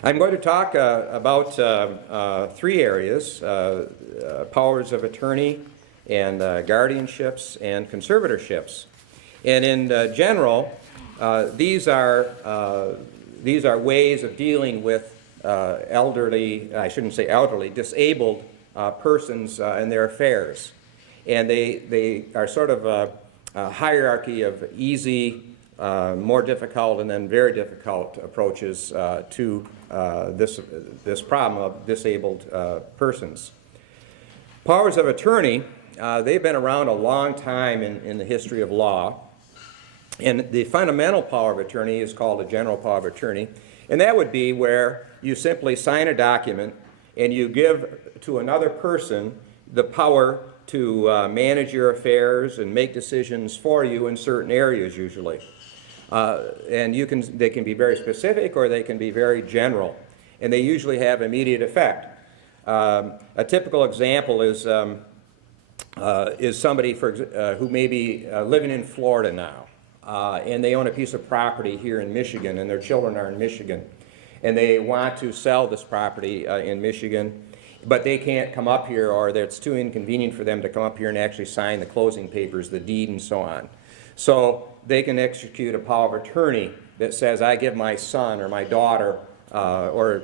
I'm going to talk about three areas, powers of attorney and guardianships and conservatorships. And in general, these are ways of dealing with elderly, I shouldn't say elderly, disabled persons and their affairs. And they are sort of a hierarchy of easy, more difficult, and then very difficult approaches to this problem of disabled persons. Powers of attorney, they've been around a long time in the history of law. And the fundamental power of attorney is called a general power of attorney. And that would be where you simply sign a document and you give to another person the power to manage your affairs and make decisions for you in certain areas usually. And they can be very specific or they can be very general. And they usually have immediate effect. A typical example is somebody who may be living in Florida now. And they own a piece of property here in Michigan, and their children are in Michigan. And they want to sell this property in Michigan, but they can't come up here, or it's too inconvenient for them to come up here and actually sign the closing papers, the deed, and so on. So they can execute a power of attorney that says, I give my son or my daughter or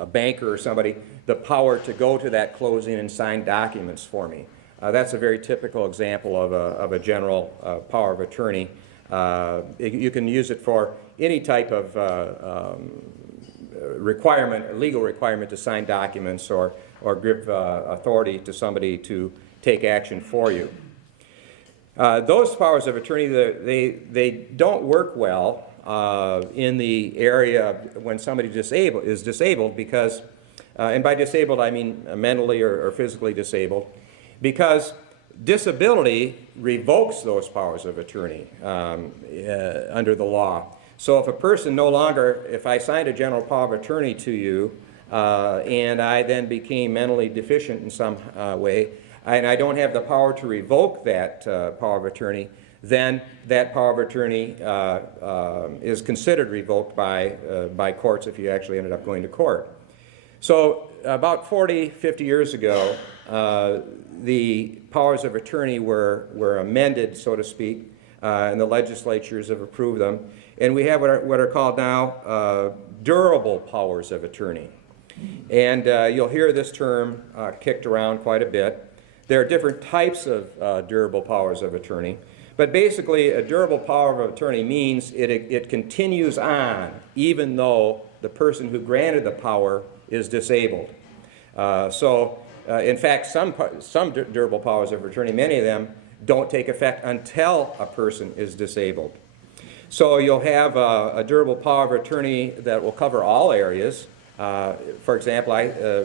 a banker or somebody the power to go to that closing and sign documents for me. That's a very typical example of a general power of attorney. You can use it for any type of legal requirement to sign documents or give authority to somebody to take action for you. Those powers of attorney, they don't work well in the area when somebody is disabled because, and by disabled I mean mentally or physically disabled, because disability revokes those powers of attorney under the law. So if a person if I signed a general power of attorney to you and I then became mentally deficient in some way, and I don't have the power to revoke that power of attorney, then that power of attorney is considered revoked by courts if you actually ended up going to court. So about 40, 50 years ago, the powers of attorney were amended, so to speak, and the legislatures have approved them. And we have what are called now durable powers of attorney. And you'll hear this term kicked around quite a bit. There are different types of durable powers of attorney. But basically, a durable power of attorney means it continues on even though the person who granted the power is disabled. In fact, some durable powers of attorney, many of them, don't take effect until a person is disabled. So you'll have a durable power of attorney that will cover all areas. For example,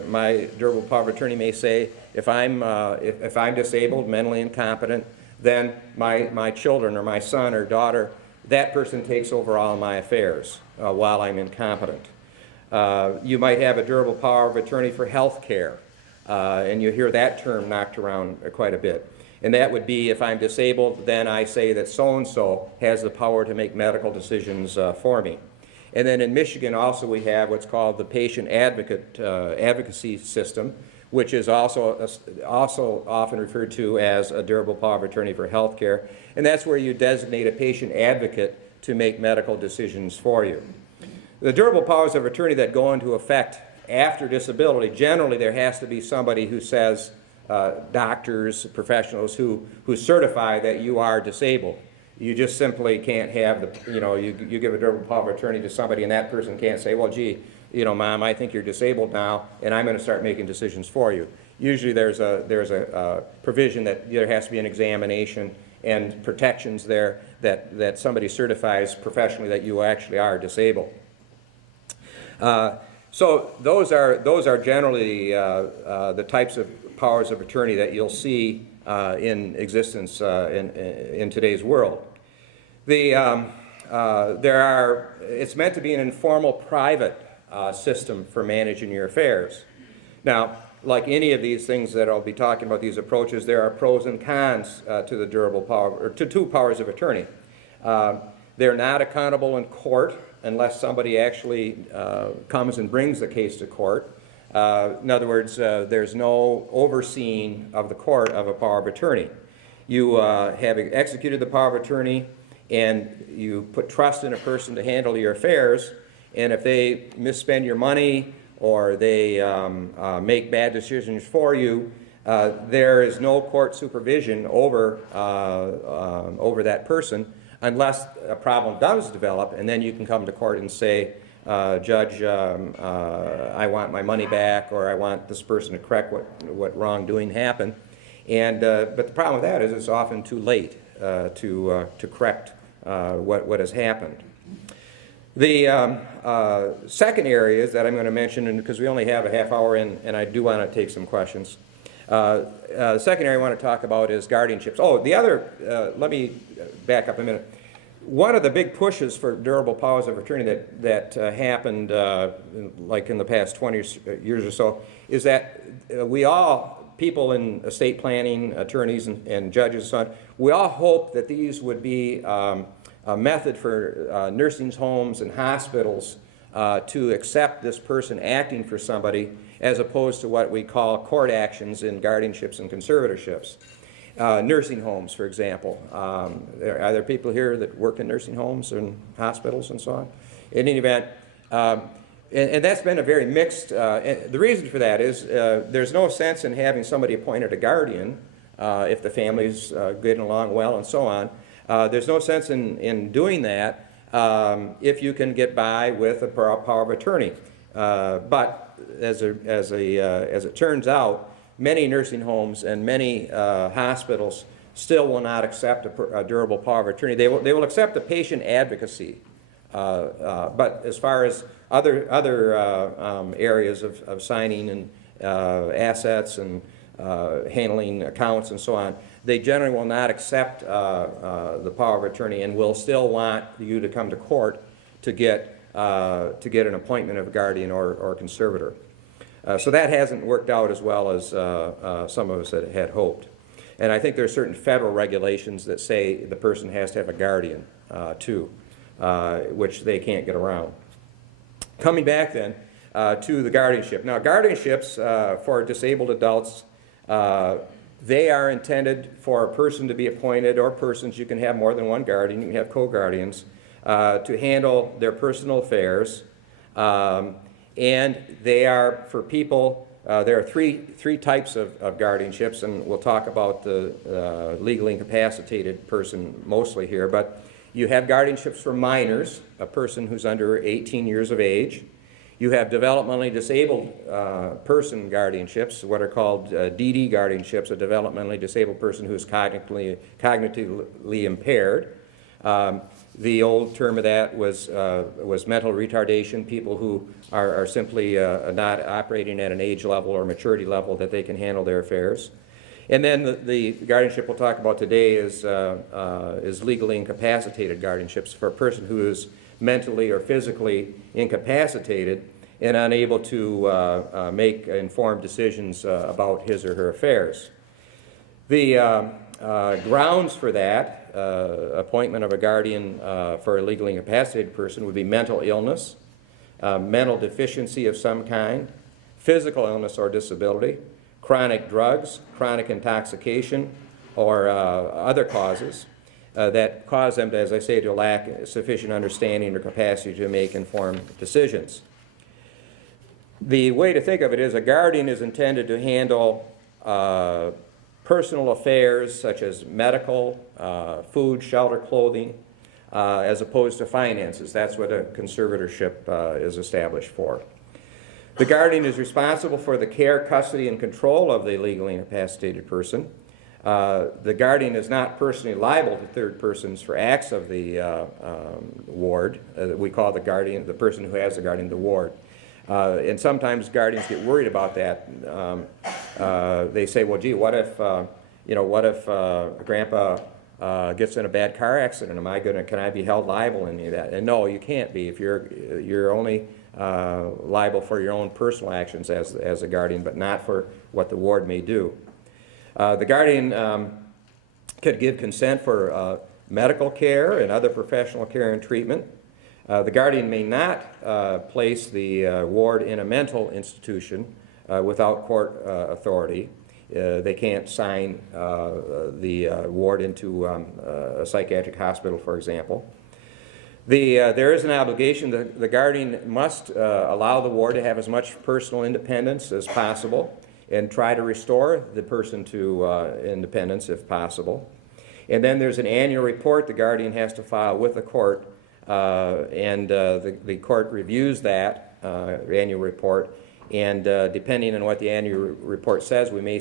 my durable power of attorney may say, if I'm disabled, mentally incompetent, then my children or my son or daughter, that person takes over all my affairs while I'm incompetent. You might have a durable power of attorney for health care, and you hear that term knocked around quite a bit. And that would be if I'm disabled, then I say that so-and-so has the power to make medical decisions for me. And then in Michigan also we have what's called the patient advocacy system, which is also often referred to as a durable power of attorney for health care. And that's where you designate a patient advocate to make medical decisions for you. The durable powers of attorney that go into effect after disability, generally there has to be somebody who says, doctors, professionals who certify that you are disabled. You just simply can't have you give a durable power of attorney to somebody and that person can't say, well, gee, Mom, I think you're disabled now and I'm going to start making decisions for you. Usually there's a provision that there has to be an examination and protections there that somebody certifies professionally that you actually are disabled. So those are generally the types of powers of attorney that you'll see in existence in today's world. It's meant to be an informal, private system for managing your affairs. Now, like any of these things that I'll be talking about, these approaches, there are pros and cons to the durable power, or to two powers of attorney. They're not accountable in court unless somebody actually comes and brings the case to court. In other words, there's no overseeing of the court of a power of attorney. You have executed the power of attorney, and you put trust in a person to handle your affairs, and if they misspend your money or they make bad decisions for you, there is no court supervision over that person unless a problem does develop, and then you can come to court and say, Judge, I want my money back, or I want this person to correct what wrongdoing happened. And but the problem with that is it's often too late to correct what has happened. The second area that I'm going to mention, and because we only have a half hour in, and I do want to take some questions. The second area I want to talk about is guardianships. Oh, the other, let me back up a minute. One of the big pushes for durable powers of attorney that happened like in the past 20 years or so is that people in estate planning, attorneys and judges and so on, we all hope that these would be a method for nursing homes and hospitals to accept this person acting for somebody, as opposed to what we call court actions in guardianships and conservatorships. Nursing homes, for example. Are there people here that work in nursing homes and hospitals and so on? In any event, and that's been a very mixed, the reason for that is there's no sense in having somebody appointed a guardian if the family's getting along well and so on. There's no sense in doing that if you can get by with a power of attorney. But as it turns out, many nursing homes and many hospitals still will not accept a durable power of attorney. They will accept the patient advocacy, but as far as other areas of signing and assets and handling accounts and so on, they generally will not accept the power of attorney and will still want you to come to court to get an appointment of a guardian or conservator. So that hasn't worked out as well as some of us had hoped. And I think there are certain federal regulations that say the person has to have a guardian too, which they can't get around. Coming back then to the guardianship. Now guardianships for disabled adults, they are intended for a person to be appointed, or persons, you can have more than one guardian, you can have co-guardians, to handle their personal affairs. And they are for people, there are three types of guardianships, and we'll talk about the legally incapacitated person mostly here, but you have guardianships for minors, a person who's under 18 years of age. You have developmentally disabled person guardianships, what are called DD guardianships, a developmentally disabled person who's cognitively impaired. The old term of that was mental retardation, people who are simply not operating at an age level or maturity level that they can handle their affairs. And then the guardianship we'll talk about today is legally incapacitated guardianships for a person who is mentally or physically incapacitated and unable to make informed decisions about his or her affairs. The grounds for that appointment of a guardian for a legally incapacitated person would be mental illness, mental deficiency of some kind, physical illness or disability, chronic drugs, chronic intoxication, or other causes that cause them, as I say, to lack sufficient understanding or capacity to make informed decisions. The way to think of it is a guardian is intended to handle personal affairs such as medical, food, shelter, clothing, as opposed to finances. That's what a conservatorship is established for. The guardian is responsible for the care, custody, and control of the legally incapacitated person. The guardian is not personally liable to third persons for acts of the ward. We call the guardian, the person who has the guardian, the ward. And sometimes guardians get worried about that. They say, well, gee, what if Grandpa gets in a bad car accident? Can I be held liable in any of that? And no, you can't be. If you're only liable for your own personal actions as a guardian, but not for what the ward may do. The guardian could give consent for medical care and other professional care and treatment. The guardian may not place the ward in a mental institution without court authority. They can't sign the ward into a psychiatric hospital, for example. There is an obligation. The guardian must allow the ward to have as much personal independence as possible and try to restore the person to independence if possible. And then there's an annual report the guardian has to file with the court, and the court reviews that annual report. And depending on what the annual report says, we may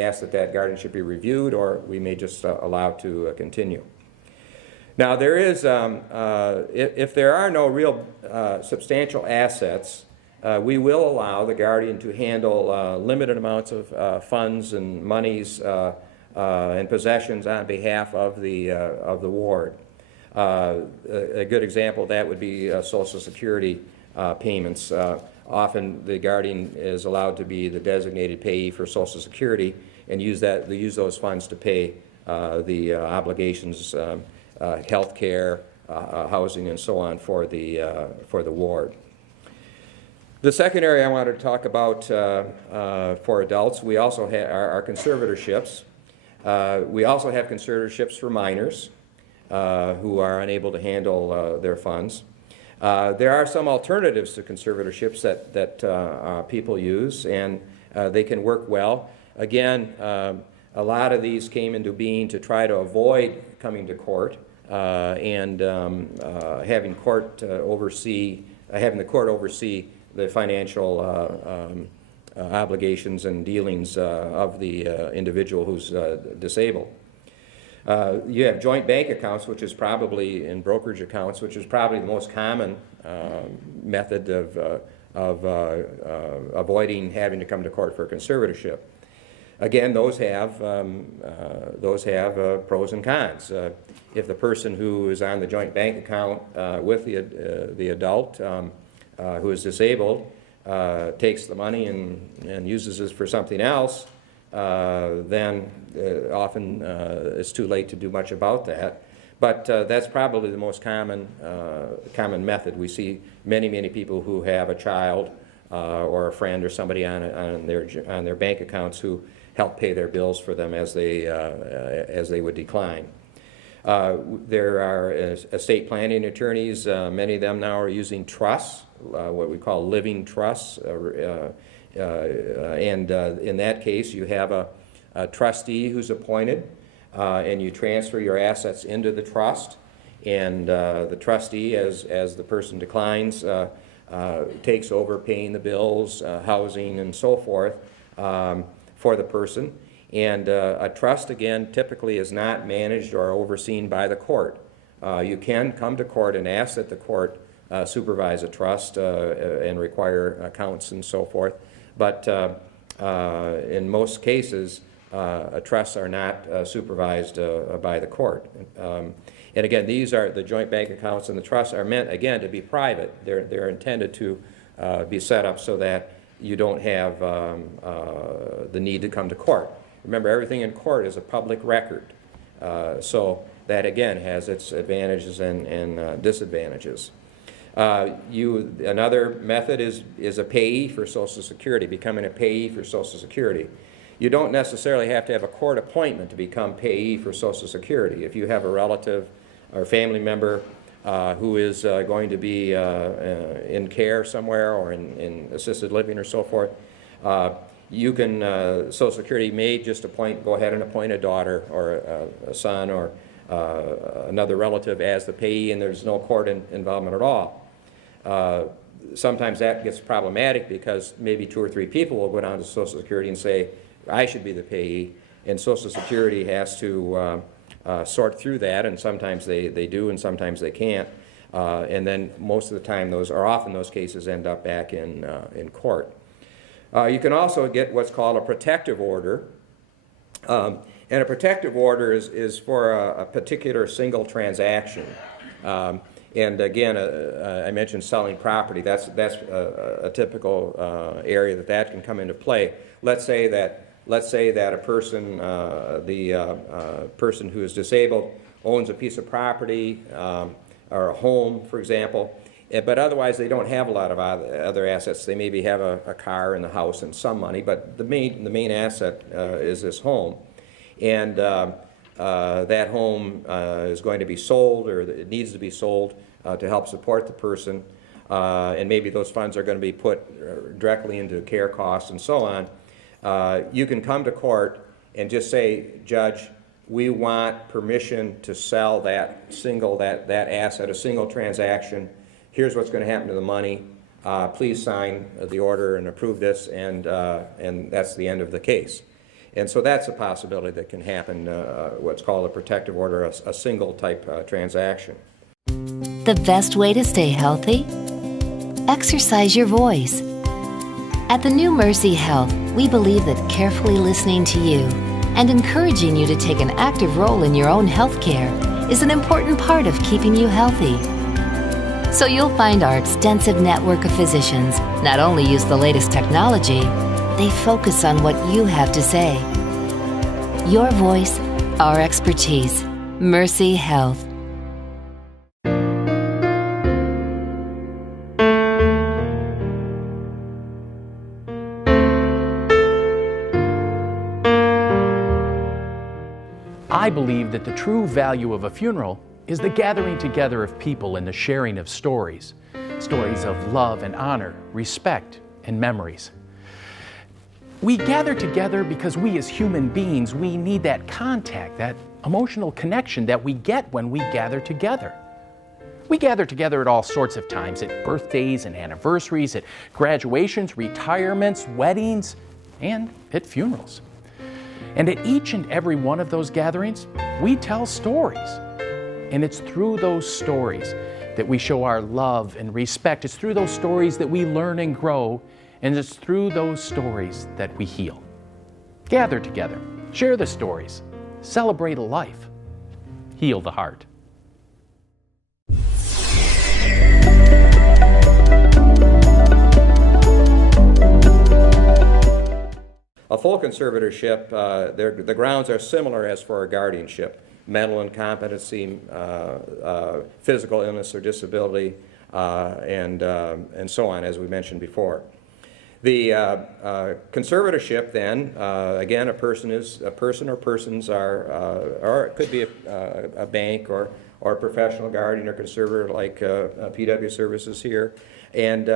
ask that guardianship be reviewed, or we may just allow to continue. Now, there is, if there are no real substantial assets, we will allow the guardian to handle limited amounts of funds and monies and possessions on behalf of the ward. A good example of that would be Social Security payments. Often the guardian is allowed to be the designated payee for Social Security and use those funds to pay the obligations, health care, housing, and so on for the ward. The second area I wanted to talk about for adults, we also have our conservatorships. We also have conservatorships for minors who are unable to handle their funds. There are some alternatives to conservatorships that people use, and they can work well. Again, a lot of these came into being to try to avoid coming to court and having the court oversee the financial obligations and dealings of the individual who's disabled. You have joint bank accounts, which is probably, in brokerage accounts, which is probably the most common method of avoiding having to come to court for a conservatorship. Again, those have pros and cons. If the person who is on the joint bank account with the adult who is disabled takes the money and uses it for something else, then often it's too late to do much about that. But that's probably the most common method. We see many people who have a child or a friend or somebody on their bank accounts who help pay their bills for them as they would decline. There are estate planning attorneys. Many of them now are using trusts, what we call living trusts. And in that case, you have a trustee who's appointed, and you transfer your assets into the trust. And the trustee, as the person declines, takes over paying the bills, housing, and so forth for the person. And a trust, again, typically is not managed or overseen by the court. You can come to court and ask that the court supervise a trust and require accounts and so forth. But in most cases, trusts are not supervised by the court. And again, these are the joint bank accounts, and the trusts are meant, again, to be private. They're intended to be set up so that you don't have the need to come to court. Remember, everything in court is a public record. So that, again, has its advantages and disadvantages. Another method is a payee for Social Security, becoming a payee for Social Security. You don't necessarily have to have a court appointment to become payee for Social Security. If you have a relative or family member who is going to be in care somewhere or in assisted living or so forth, you can, Social Security may just go ahead and appoint a daughter or a son or another relative as the payee, and there's no court involvement at all. Sometimes that gets problematic because maybe 2 or 3 people will go down to Social Security and say, I should be the payee, and Social Security has to sort through that, and sometimes they do and sometimes they can't. And then most of the time, often those cases end up back in court. You can also get what's called a protective order. And a protective order is for a particular single transaction. And again, I mentioned selling property. That's a typical area that can come into play. Let's say that a person, the person who is disabled, owns a piece of property. or a home, for example. But otherwise, they don't have a lot of other assets. They maybe have a car and a house and some money, but the main asset is this home. And that home is going to be sold, or it needs to be sold to help support the person. And maybe those funds are going to be put directly into care costs and so on. You can come to court and just say, Judge, we want permission to sell that asset, a single transaction. Here's what's going to happen to the money. Please sign the order and approve this, and that's the end of the case. And so that's a possibility that can happen, what's called a protective order, a single type transaction. The best way to stay healthy? Exercise your voice. At the New Mercy Health, we believe that carefully listening to you and encouraging you to take an active role in your own health care is an important part of keeping you healthy. So you'll find our extensive network of physicians not only use the latest technology, they focus on what you have to say. Your voice, our expertise. Mercy Health. I believe that the true value of a funeral is the gathering together of people and the sharing of stories. Stories of love and honor, respect and memories. We gather together because we as human beings, we need that contact, that emotional connection that we get when we gather together. We gather together at all sorts of times, at birthdays and anniversaries, at graduations, retirements, weddings, and at funerals. And at each and every one of those gatherings, we tell stories. And it's through those stories that we show our love and respect. It's through those stories that we learn and grow. And it's through those stories that we heal. Gather together, share the stories, celebrate a life, heal the heart. A full conservatorship, the grounds are similar as for a guardianship: mental incompetency, physical illness or disability, and so on, as we mentioned before. The conservatorship, then, again, a person or persons are, or it could be a bank or a professional guardian or conservator like PW Services here, and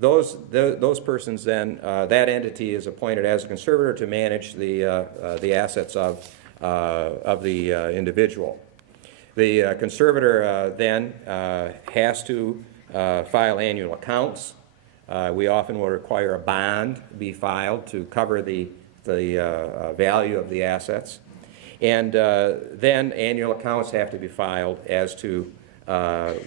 those persons then, that entity is appointed as a conservator to manage the assets of the individual. The conservator then has to file annual accounts. We often will require a bond be filed to cover the value of the assets. And then annual accounts have to be filed as to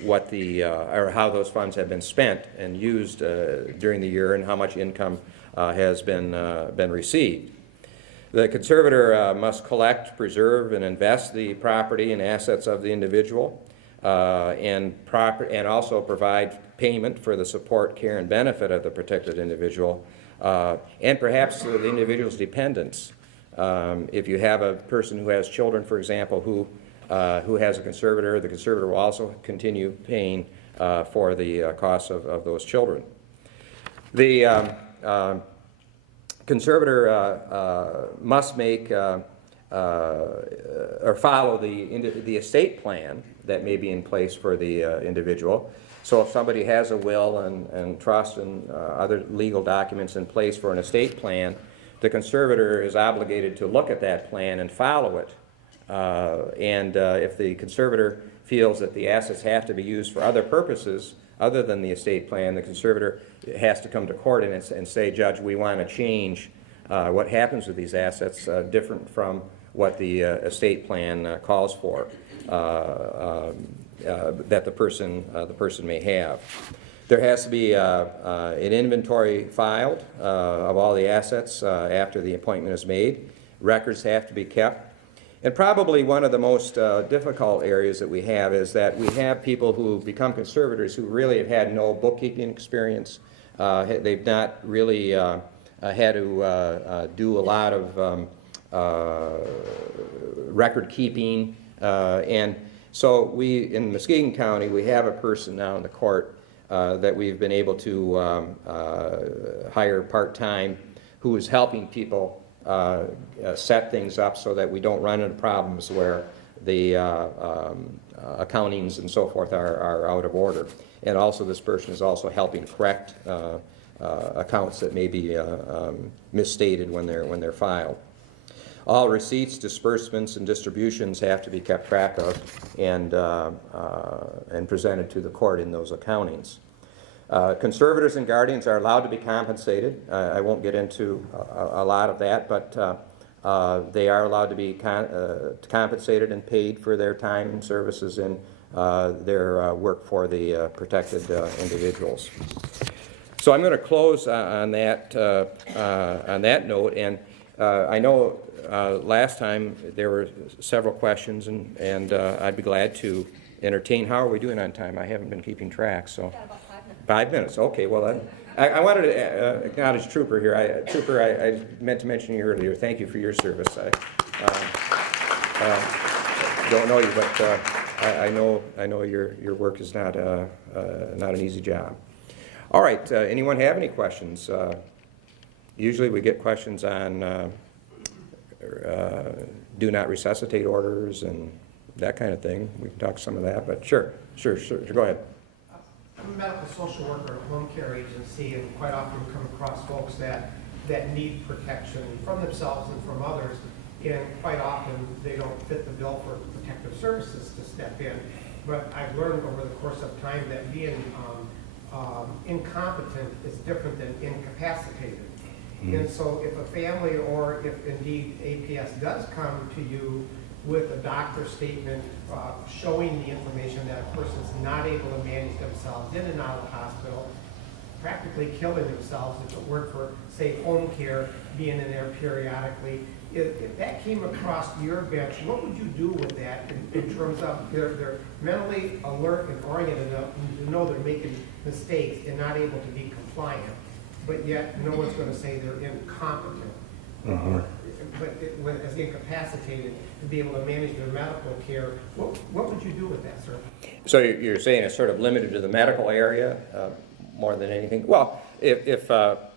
what or how those funds have been spent and used during the year, and how much income has been received. The conservator must collect, preserve, and invest the property and assets of the individual, and also provide payment for the support, care, and benefit of the protected individual, and perhaps the individual's dependents. If you have a person who has children, for example, who has a conservator, the conservator will also continue paying for the costs of those children. The conservator must make or follow the estate plan that may be in place for the individual. So if somebody has a will and trust and other legal documents in place for an estate plan, the conservator is obligated to look at that plan and follow it. And if the conservator feels that the assets have to be used for other purposes other than the estate plan, the conservator has to come to court and say, Judge, we want to change what happens with these assets different from what the estate plan calls for, that the person may have. There has to be an inventory filed of all the assets after the appointment is made. Records have to be kept. And probably one of the most difficult areas that we have is that we have people who become conservators who really have had no bookkeeping experience. They've not really had to do a lot of record keeping, and So we, in Muskegon County, we have a person now in the court that we've been able to hire part-time who is helping people set things up so that we don't run into problems where the accountings and so forth are out of order. And also this person is also helping correct accounts that may be misstated when they're filed. All receipts, disbursements, and distributions have to be kept track of and presented to the court in those accountings. Conservators and guardians are allowed to be compensated. I won't get into a lot of that, but they are allowed to be compensated and paid for their time and services in their work for the protected individuals. So I'm going to close on that note, and I know last time there were several questions, and I'd be glad to entertain. How are we doing on time? I haven't been keeping track, so. About 5 minutes. 5 minutes, okay, well, I wanted to acknowledge Trooper here. Trooper, I meant to mention you earlier. Thank you for your service. I don't know you, but I know your work is not an easy job. All right, anyone have any questions? Usually we get questions on do not resuscitate orders and that kind of thing. We can talk some of that, but sure, go ahead. I'm a medical social worker at a home care agency, and quite often come across folks that need protection from themselves and from others, and quite often they don't fit the bill for protective services to step in. But I've learned over the course of time that being incompetent is different than incapacitated. And so if a family, or if indeed APS does come to you with a doctor's statement showing the information that a person's not able to manage themselves in and out of the hospital, practically killing themselves if it weren't for, say, home care being in there periodically, if that came across your bench, what would you do with that in terms of they're mentally alert and oriented enough to know they're making mistakes and not able to be compliant, but yet no one's going to say they're incompetent, but as incapacitated to be able to manage their medical care? What would you do with that, sir? So you're saying it's sort of limited to the medical area more than anything? Well, if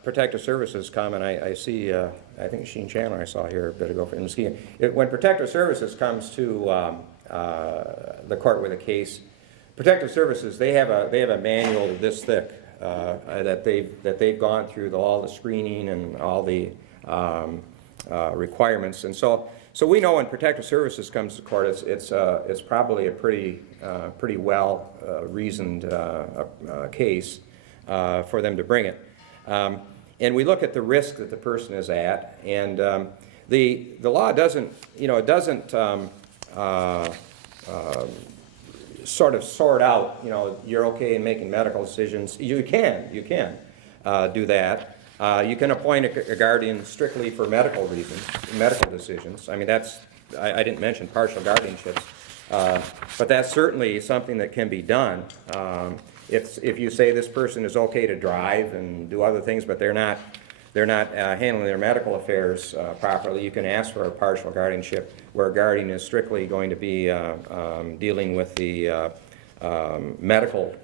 protective services come, and I see, I think Sheen Chandler I saw here a bit ago from Muskegon. When protective services comes to the court with a case, protective services, they have a manual this thick that they've gone through all the screening and all the requirements, and so we know when protective services comes to court, it's probably a pretty well reasoned case for them to bring it, and we look at the risk that the person is at, and the law doesn't sort of sort out, you're okay in making medical decisions. You can do that. You can appoint a guardian strictly for medical reasons, medical decisions. I mean, I didn't mention partial guardianships, but that's certainly something that can be done. If you say this person is okay to drive and do other things, but they're not handling their medical affairs properly, you can ask for a partial guardianship where a guardian is strictly going to be dealing with the medical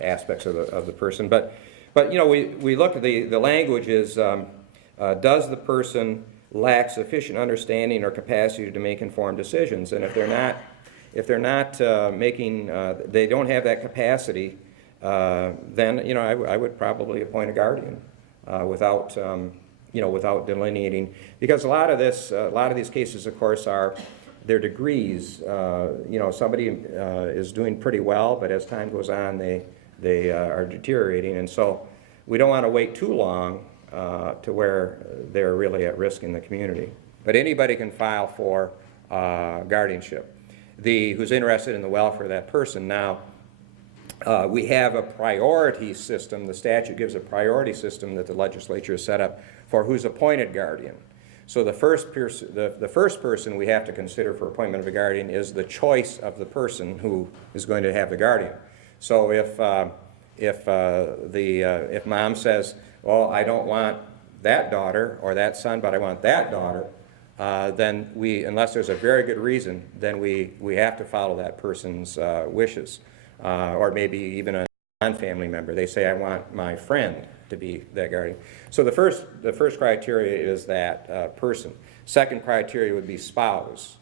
aspects of the person. But we look at the language is, does the person lack sufficient understanding or capacity to make informed decisions? And if they're not making, they don't have that capacity, then I would probably appoint a guardian without delineating, because a lot of these cases, of course, are their degrees. Somebody is doing pretty well, but as time goes on, they are deteriorating, and so we don't want to wait too long to where they're really at risk in the community. But anybody can file for guardianship. Who's interested in the welfare of that person. Now, we have a priority system. The statute gives a priority system that the legislature has set up for who's appointed guardian. So the first person we have to consider for appointment of a guardian is the choice of the person who is going to have the guardian. So if mom says, well, I don't want that daughter or that son, but I want that daughter, then unless there's a very good reason, then we have to follow that person's wishes, or maybe even a non-family member. They say, I want my friend to be that guardian. So the first criteria is that person. Second criteria would be spouse,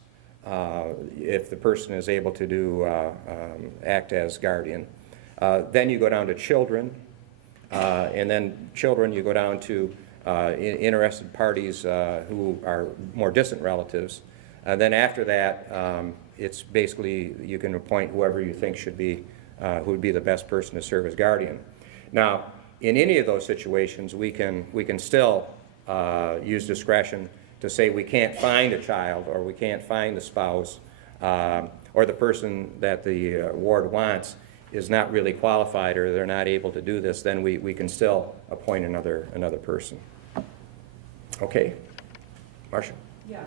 if the person is able to act as guardian. Then you go down to children, and then children you go down to interested parties who are more distant relatives. Then after that, it's basically you can appoint whoever you think should be, who would be the best person to serve as guardian. Now, in any of those situations, we can still use discretion to say we can't find a child, or we can't find the spouse, or the person that the ward wants is not really qualified, or they're not able to do this. Then we can still appoint another person. Okay, Marcia. Yeah,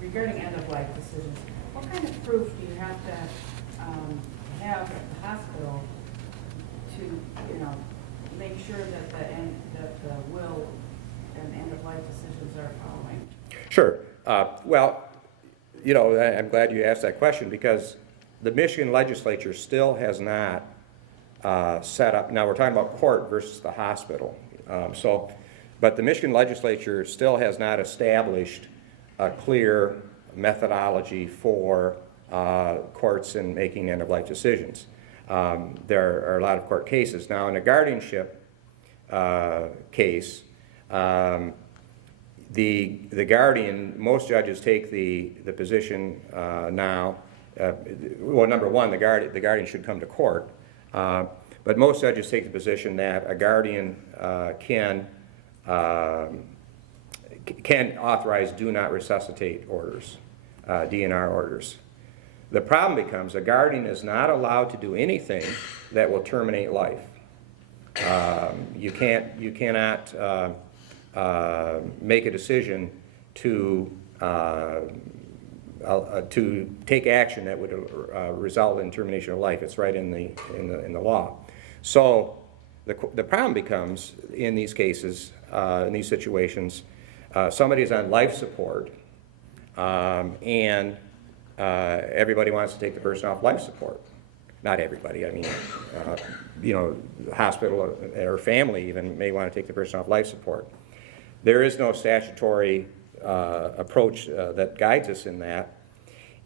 regarding end-of-life decisions, what kind of proof do you have to have at the hospital to, make sure that the will and end-of-life decisions are following? Sure. Well, I'm glad you asked that question, because the Michigan legislature still has not set up, now we're talking about court versus the hospital, but the Michigan legislature still has not established a clear methodology for courts in making end-of-life decisions. There are a lot of court cases. Now, in a guardianship case, the guardian, most judges take the position now, well, number one, the guardian should come to court, but most judges take the position that a guardian can authorize do not resuscitate orders, DNR orders. The problem becomes a guardian is not allowed to do anything that will terminate life. You cannot make a decision to take action that would result in termination of life. It's right in the law. So the problem becomes in these cases, in these situations, somebody is on life support, and everybody wants to take the person off life support. Not everybody. I mean, the hospital or family even may want to take the person off life support. There is no statutory approach that guides us in that,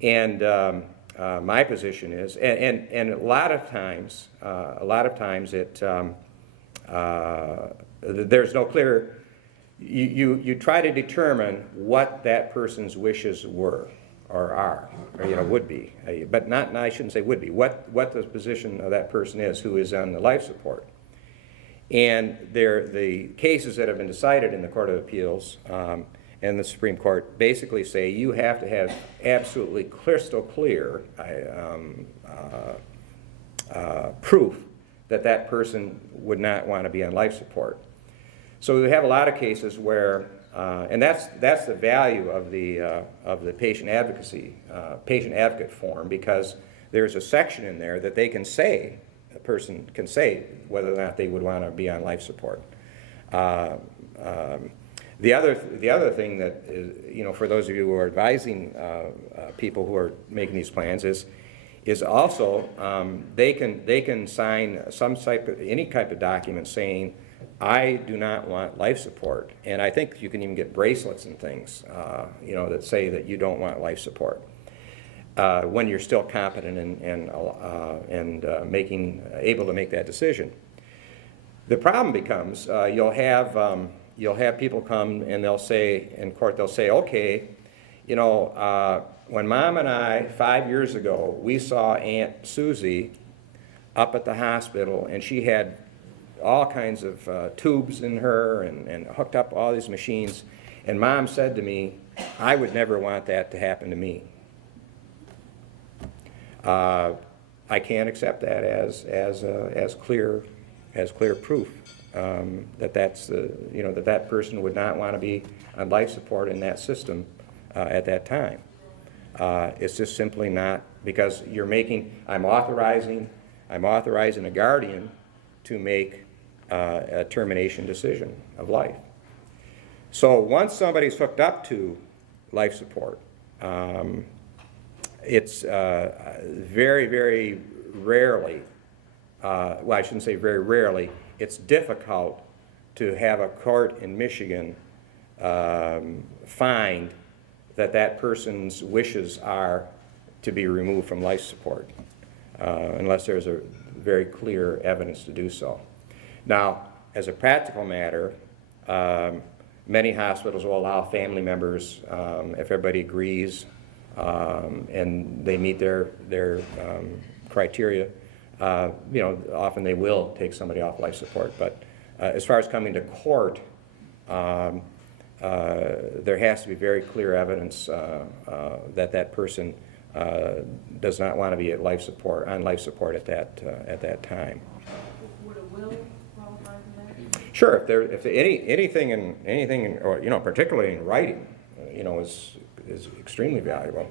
and my position is, and a lot of times it there's no clear. You try to determine what that person's wishes were or are, or would be, but not. I shouldn't say would be. What the position of that person is who is on the life support. And the cases that have been decided in the Court of Appeals and the Supreme Court basically say you have to have absolutely crystal clear proof that that person would not want to be on life support. So we have a lot of cases where, and that's the value of the patient advocacy, patient advocate form, because there's a section in there that they can say, a person can say whether or not they would want to be on life support. The other thing that is, for those of you who are advising people who are making these plans is also they can sign any type of document saying, I do not want life support. And I think you can even get bracelets and things, that say that you don't want life support when you're still competent and able to make that decision. The problem becomes you'll have people come and they'll say in court, okay, when Mom and I 5 years ago we saw Aunt Susie up at the hospital, and she had all kinds of tubes in her and hooked up all these machines, and Mom said to me, I would never want that to happen to me. I can't accept that as clear proof that person would not want to be on life support in that system at that time. It's just simply not, because I'm authorizing a guardian to make a termination decision of life. So once somebody's hooked up to life support. It's very, very rarely, well, I shouldn't say very rarely, it's difficult to have a court in Michigan find that that person's wishes are to be removed from life support, unless there's a very clear evidence to do so. Now, as a practical matter, many hospitals will allow family members, if everybody agrees and they meet their criteria, you know, often they will take somebody off life support. But as far as coming to court, there has to be very clear evidence that that person does not want to be on life support at that time. Would a will qualify for that? Sure, if anything or you know, particularly in writing, you know, is extremely valuable.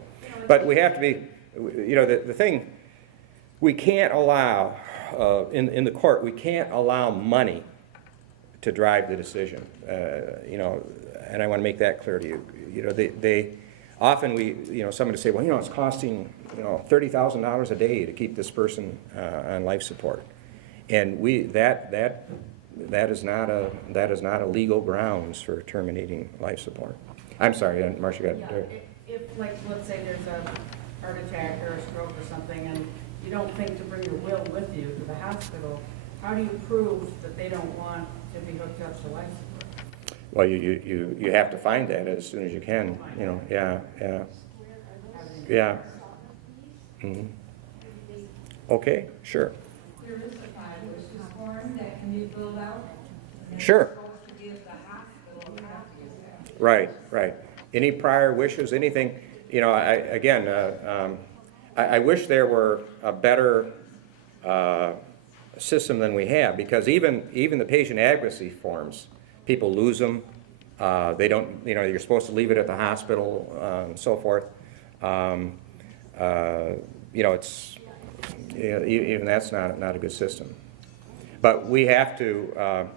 But we have to be, you know, the thing, we can't allow in the court, we can't allow money to drive the decision. You know, and I want to make that clear to you. You know, they often you know, somebody say, well, you know, it's costing, you know, $30,000 a day to keep this person on life support, and that is not a legal grounds for terminating life support. I'm sorry, Marcia got. Yeah, if like, let's say there's a heart attack or a stroke or something, and you don't think to bring your will with you to the hospital, how do you prove that they don't want to be hooked up to life support? Well, you have to find that as soon as you can. You know, yeah. Mm-hmm. Okay, sure. There is a 5 wishes form that can be filled out. Sure. To give the hospital a copy of that. Right. Any prior wishes, anything, you know, I wish there were a better system than we have, because even the patient advocacy forms, people lose them. They don't, you know, you're supposed to leave it at the hospital and so forth. You know, it's, you know, even that's not a good system. But we have to,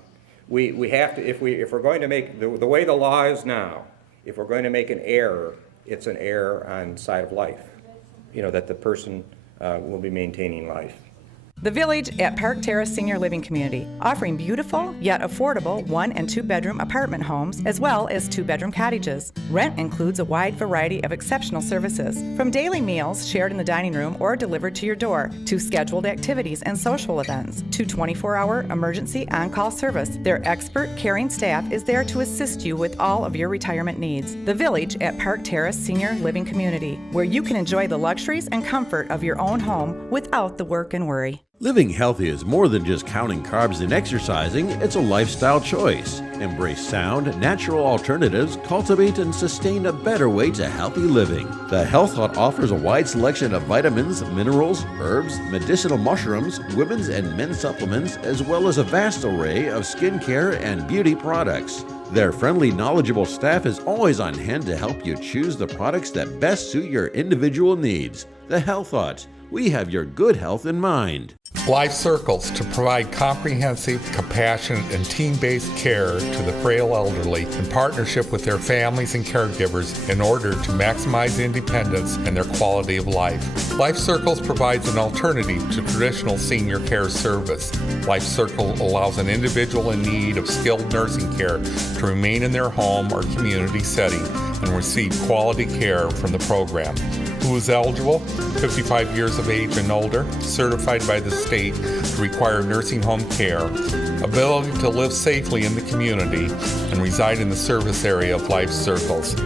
we have to, if we're going to make, the way the law is now, if we're going to make an error, it's an error on the side of life. You know, that the person will be maintaining life. The Village at Park Terrace Senior Living Community, offering beautiful yet affordable 1- and 2-bedroom apartment homes as well as 2-bedroom cottages. Rent includes a wide variety of exceptional services, from daily meals shared in the dining room or delivered to your door, to scheduled activities and social events, to 24-hour emergency on-call service. Their expert, caring staff is there to assist you with all of your retirement needs. The Village at Park Terrace Senior Living Community, where you can enjoy the luxuries and comfort of your own home without the work and worry. Living healthy is more than just counting carbs and exercising, it's a lifestyle choice. Embrace sound, natural alternatives, cultivate and sustain a better way to healthy living. The Health Hut offers a wide selection of vitamins, minerals, herbs, medicinal mushrooms, women's and men's supplements, as well as a vast array of skincare and beauty products. Their friendly, knowledgeable staff is always on hand to help you choose the products that best suit your individual needs. The Health Hut. We have your good health in mind. Life Circles, to provide comprehensive, compassionate, and team-based care to the frail elderly in partnership with their families and caregivers in order to maximize independence and their quality of life. Life Circles provides an alternative to traditional senior care service. Life Circle allows an individual in need of skilled nursing care to remain in their home or community setting and receive quality care from the program. Who is eligible? 55 years of age and older, certified by the state to require nursing home care, ability to live safely in the community, and reside in the service area of Life Circles.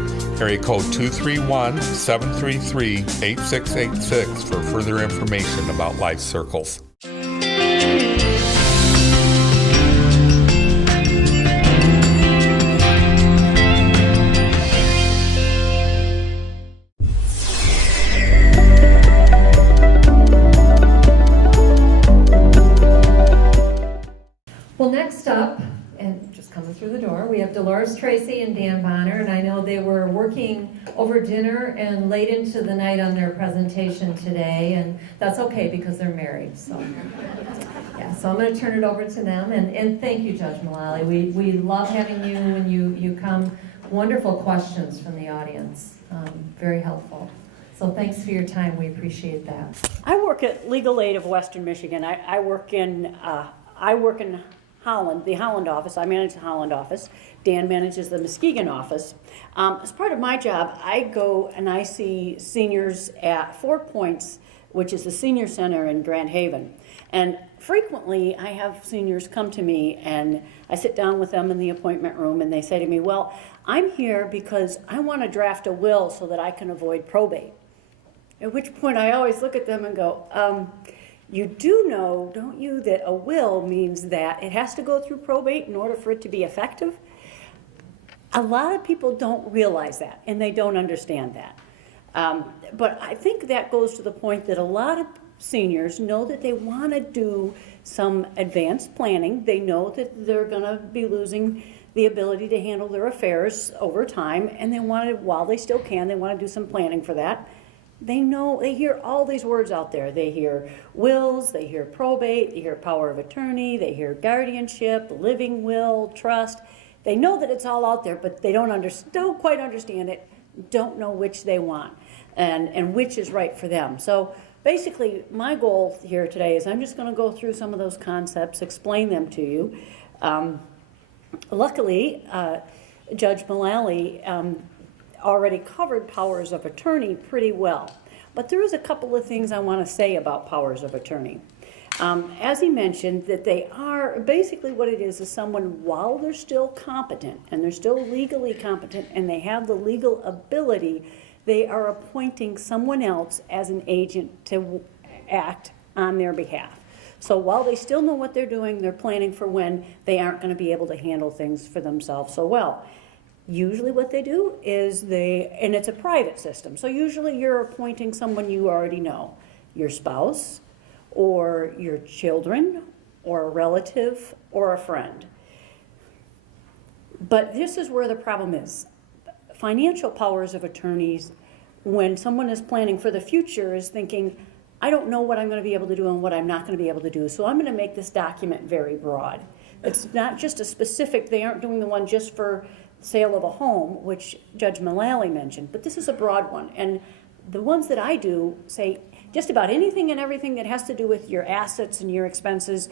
Area code 231-733-8686 for further information about Life Circles. Well, next up, and just coming through the door, we have Dolores Tracy and Dan Bonner, and I know they were working over dinner and late into the night on their presentation today, and that's okay because they're married, so. Yeah, so I'm going to turn it over to them, and thank you, Judge Mullally. We love having you when you come. Wonderful questions from the audience. Very helpful. So thanks for your time. We appreciate that. I work at Legal Aid of Western Michigan. I work in Holland, the Holland office. I manage the Holland office. Dan manages the Muskegon office. As part of my job, I go and I see seniors at 4 Points, which is the senior center in Grand Haven. And frequently, I have seniors come to me and I sit down with them in the appointment room and they say to me, well, I'm here because I want to draft a will so that I can avoid probate. At which point I always look at them and go, you do know, don't you, that a will means that it has to go through probate in order for it to be effective? A lot of people don't realize that, and they don't understand that. But I think that goes to the point that a lot of seniors know that they want to do some advanced planning. They know that they're going to be losing the ability to handle their affairs over time, and they want to, while they still can, they want to do some planning for that. They know, they hear all these words out there. They hear wills, they hear probate, they hear power of attorney, they hear guardianship, living will, trust. They know that it's all out there, but they don't quite understand it, don't know which they want and which is right for them. So basically, my goal here today is I'm just going to go through some of those concepts, explain them to you. Luckily, Judge Mullally already covered powers of attorney pretty well. But there is a couple of things I want to say about powers of attorney. As he mentioned, that they are, basically what it is someone, while they're still competent, and they're still legally competent, and they have the legal ability, they are appointing someone else as an agent to act on their behalf. So while they still know what they're doing, they're planning for when they aren't going to be able to handle things for themselves so well. Usually what they do is and it's a private system, so usually you're appointing someone you already know, your spouse, or your children, or a relative, or a friend. But this is where the problem is. Financial powers of attorneys, when someone is planning for the future, is thinking, I don't know what I'm going to be able to do and what I'm not going to be able to do, so I'm going to make this document very broad. It's not just a specific, they aren't doing the one just for sale of a home, which Judge Mullally mentioned, but this is a broad one. And the ones that I do say just about anything and everything that has to do with your assets and your expenses,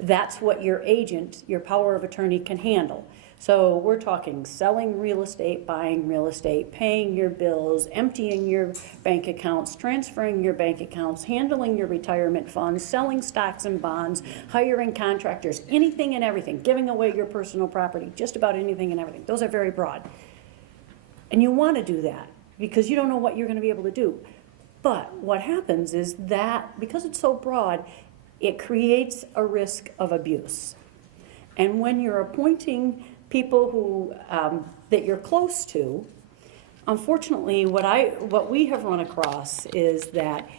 that's what your agent, your power of attorney, can handle. So we're talking selling real estate, buying real estate, paying your bills, emptying your bank accounts, transferring your bank accounts, handling your retirement funds, selling stocks and bonds, hiring contractors, anything and everything, giving away your personal property, just about anything and everything. Those are very broad. And you want to do that because you don't know what you're going to be able to do. But what happens is that because it's so broad, it creates a risk of abuse. And when you're appointing people who that you're close to, unfortunately, what we have run across is that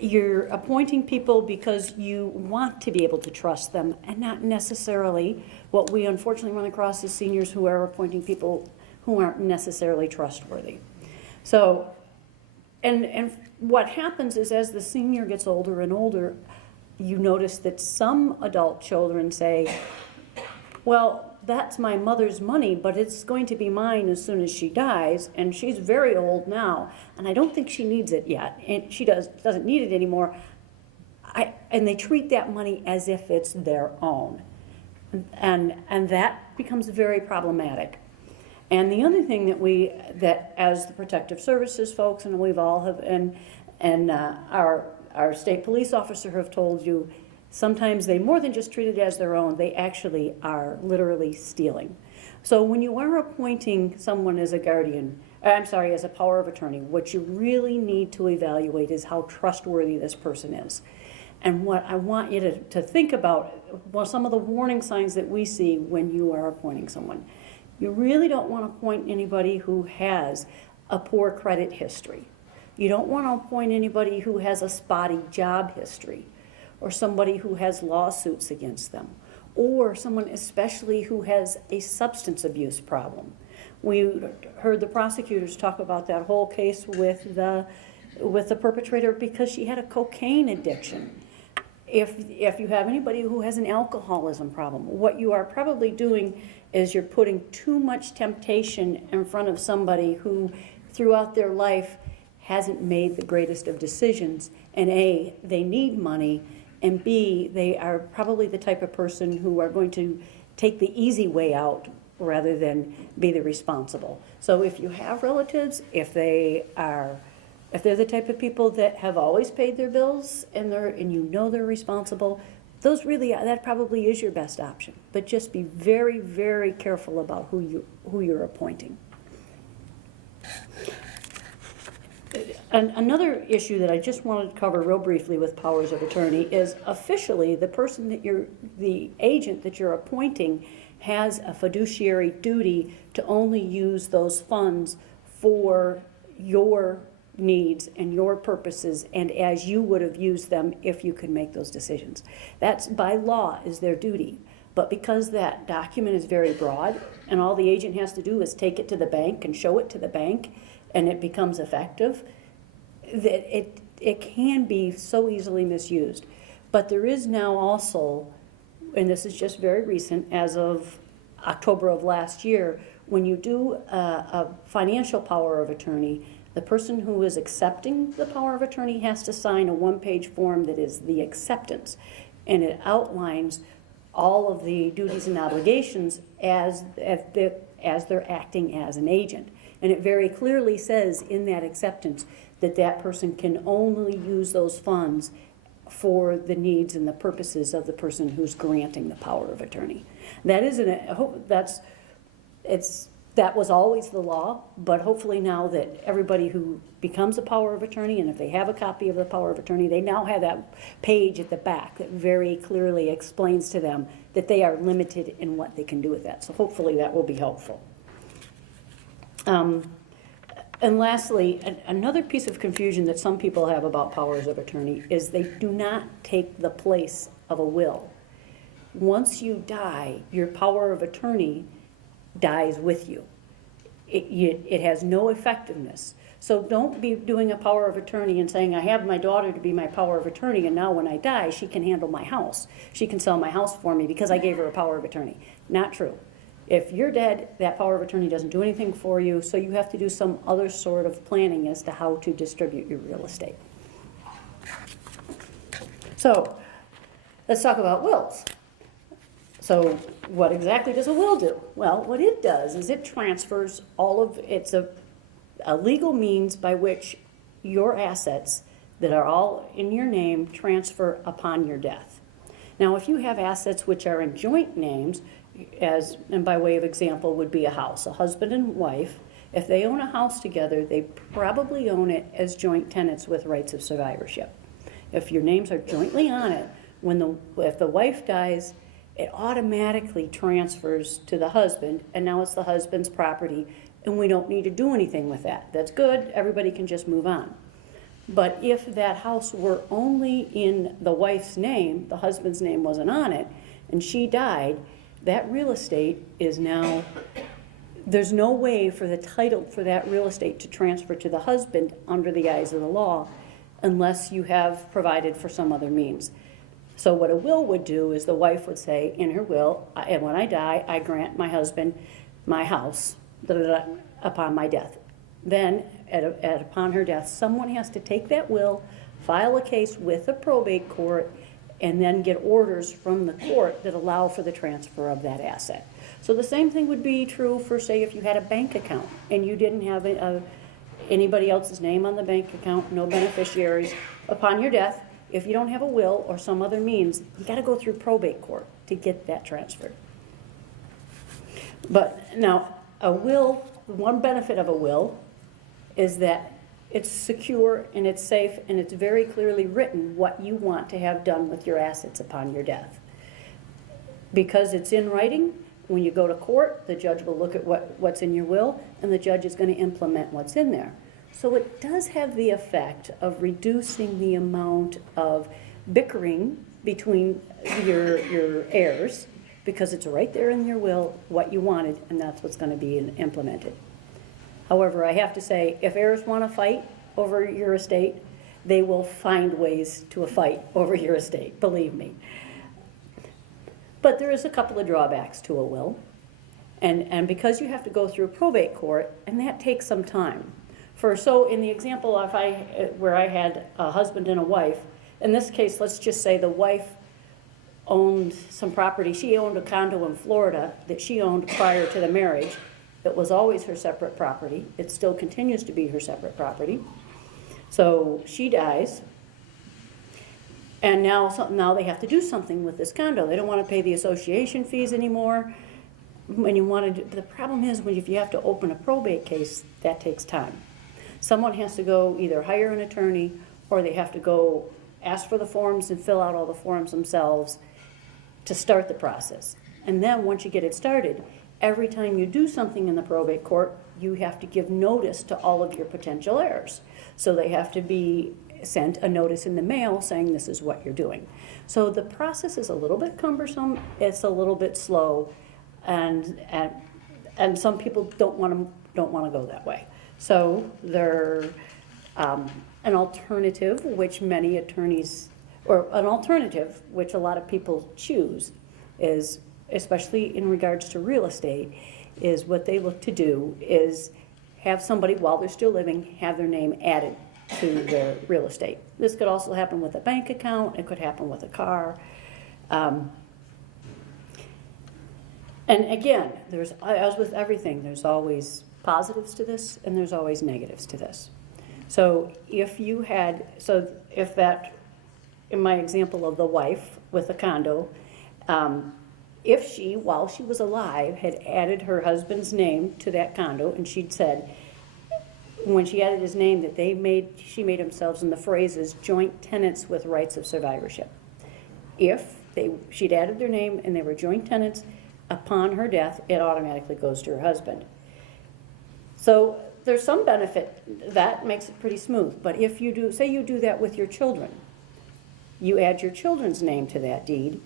you're appointing people because you want to be able to trust them, and not necessarily. What we unfortunately run across is seniors who are appointing people who aren't necessarily trustworthy. So, and what happens is as the senior gets older and older, you notice that some adult children say, well, that's my mother's money, but it's going to be mine as soon as she dies, and she's very old now, and I don't think she needs it yet, and she doesn't need it anymore. And they treat that money as if it's their own, and that becomes very problematic. And the other thing that as the protective services folks, and we've all have, and our state police officer have told you, sometimes they more than just treat it as their own, they actually are literally stealing. So when you are appointing someone as a guardian, as a power of attorney, what you really need to evaluate is how trustworthy this person is. And what I want you to think about, well, some of the warning signs that we see when you are appointing someone. You really don't want to appoint anybody who has a poor credit history. You don't want to appoint anybody who has a spotty job history, or somebody who has lawsuits against them, or someone especially who has a substance abuse problem. We heard the prosecutors talk about that whole case with the perpetrator because she had a cocaine addiction. If you have anybody who has an alcoholism problem, what you are probably doing is you're putting too much temptation in front of somebody who throughout their life hasn't made the greatest of decisions, and A, they need money, and B, they are probably the type of person who are going to take the easy way out rather than be the responsible. So if you have relatives, if they're the type of people that have always paid their bills and you know they're responsible, that probably is your best option. But just be very, very careful about who you're appointing. Another issue that I just wanted to cover real briefly with powers of attorney is officially the agent that you're appointing has a fiduciary duty to only use those funds for your needs and your purposes and as you would have used them if you could make those decisions. That's by law is their duty. But because that document is very broad and all the agent has to do is take it to the bank and show it to the bank and it becomes effective, that it can be so easily misused. But there is now also, and this is just very recent, as of October of last year, when you do a financial power of attorney, the person who is accepting the power of attorney has to sign a one-page form that is the acceptance, and it outlines all of the duties and obligations as they're acting as an agent. And it very clearly says in that acceptance that that person can only use those funds for the needs and the purposes of the person who's granting the power of attorney. That was always the law, but hopefully now that everybody who becomes a power of attorney, and if they have a copy of the power of attorney, they now have that page at the back that very clearly explains to them that they are limited in what they can do with that. So hopefully that will be helpful. And lastly, another piece of confusion that some people have about powers of attorney is they do not take the place of a will. Once you die, your power of attorney dies with you. It has no effectiveness. So don't be doing a power of attorney and saying, I have my daughter to be my power of attorney, and now when I die, she can handle my house. She can sell my house for me because I gave her a power of attorney. Not true. If you're dead, that power of attorney doesn't do anything for you, so you have to do some other sort of planning as to how to distribute your real estate. So let's talk about wills. So what exactly does a will do? Well, what it does is it transfers it's a legal means by which your assets that are all in your name transfer upon your death. Now, if you have assets which are in joint names, and by way of example would be a house, a husband and wife, if they own a house together, they probably own it as joint tenants with rights of survivorship. If your names are jointly on it, if the wife dies, it automatically transfers to the husband, and now it's the husband's property, and we don't need to do anything with that. That's good, everybody can just move on. But if that house were only in the wife's name, the husband's name wasn't on it, and she died, that real estate is now, there's no way for the title for that real estate to transfer to the husband under the eyes of the law unless you have provided for some other means. So what a will would do is the wife would say in her will, and when I die, I grant my husband my house upon my death. Then, upon her death, someone has to take that will, file a case with the probate court, and then get orders from the court that allow for the transfer of that asset. So the same thing would be true for, say, if you had a bank account and you didn't have anybody else's name on the bank account, no beneficiaries. Upon your death, if you don't have a will or some other means, you got to go through probate court to get that transferred. But now, a will, one benefit of a will is that it's secure and it's safe and it's very clearly written what you want to have done with your assets upon your death. Because it's in writing, when you go to court, the judge will look at what's in your will and the judge is going to implement what's in there. So it does have the effect of reducing the amount of bickering between your heirs, because it's right there in your will what you wanted, and that's what's going to be implemented. However, I have to say, if heirs want to fight over your estate, they will find ways to a fight over your estate, believe me. But there is a couple of drawbacks to a will. And because you have to go through probate court, and that takes some time. So in the example where I had a husband and a wife, in this case, let's just say the wife owned some property. She owned a condo in Florida that she owned prior to the marriage. It was always her separate property. It still continues to be her separate property. So she dies, and now they have to do something with this condo. They don't want to pay the association fees anymore. The problem is if you have to open a probate case, that takes time. Someone has to go either hire an attorney, or they have to go ask for the forms and fill out all the forms themselves to start the process. And then once you get it started, every time you do something in the probate court, you have to give notice to all of your potential heirs. So they have to be sent a notice in the mail saying this is what you're doing. So the process is a little bit cumbersome, it's a little bit slow, and some people don't want to go that way. So they're an alternative which many attorneys, or an alternative which a lot of people choose, is, especially in regards to real estate, is what they look to do is have somebody, while they're still living, have their name added to their real estate. This could also happen with a bank account, it could happen with a car. And again, as with everything, there's always positives to this and there's always negatives to this. So if that, in my example of the wife with a condo, if she, while she was alive, had added her husband's name to that condo, and she'd said, when she added his name, that she made themselves in the phrases joint tenants with rights of survivorship. If she'd added their name and they were joint tenants, upon her death, it automatically goes to her husband. So there's some benefit. That makes it pretty smooth. But if you do, say you do that with your children, you add your children's name to that deed.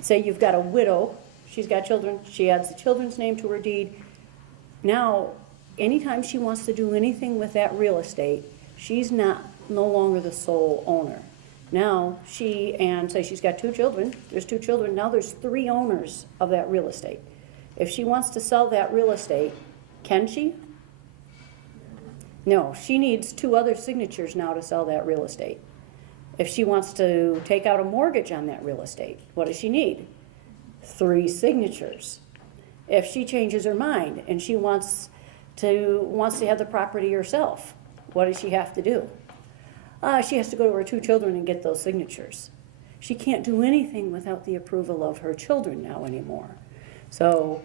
Say you've got a widow, she's got children, she adds the children's name to her deed. Now, anytime she wants to do anything with that real estate, she's no longer the sole owner. Now, say she's got 2 children, there's 2 children, now there's 3 owners of that real estate. If she wants to sell that real estate, can she? No, she needs 2 other signatures now to sell that real estate. If she wants to take out a mortgage on that real estate, what does she need? 3 signatures. If she changes her mind and she wants to have the property herself, what does she have to do? She has to go to her 2 children and get those signatures. She can't do anything without the approval of her children now anymore. So,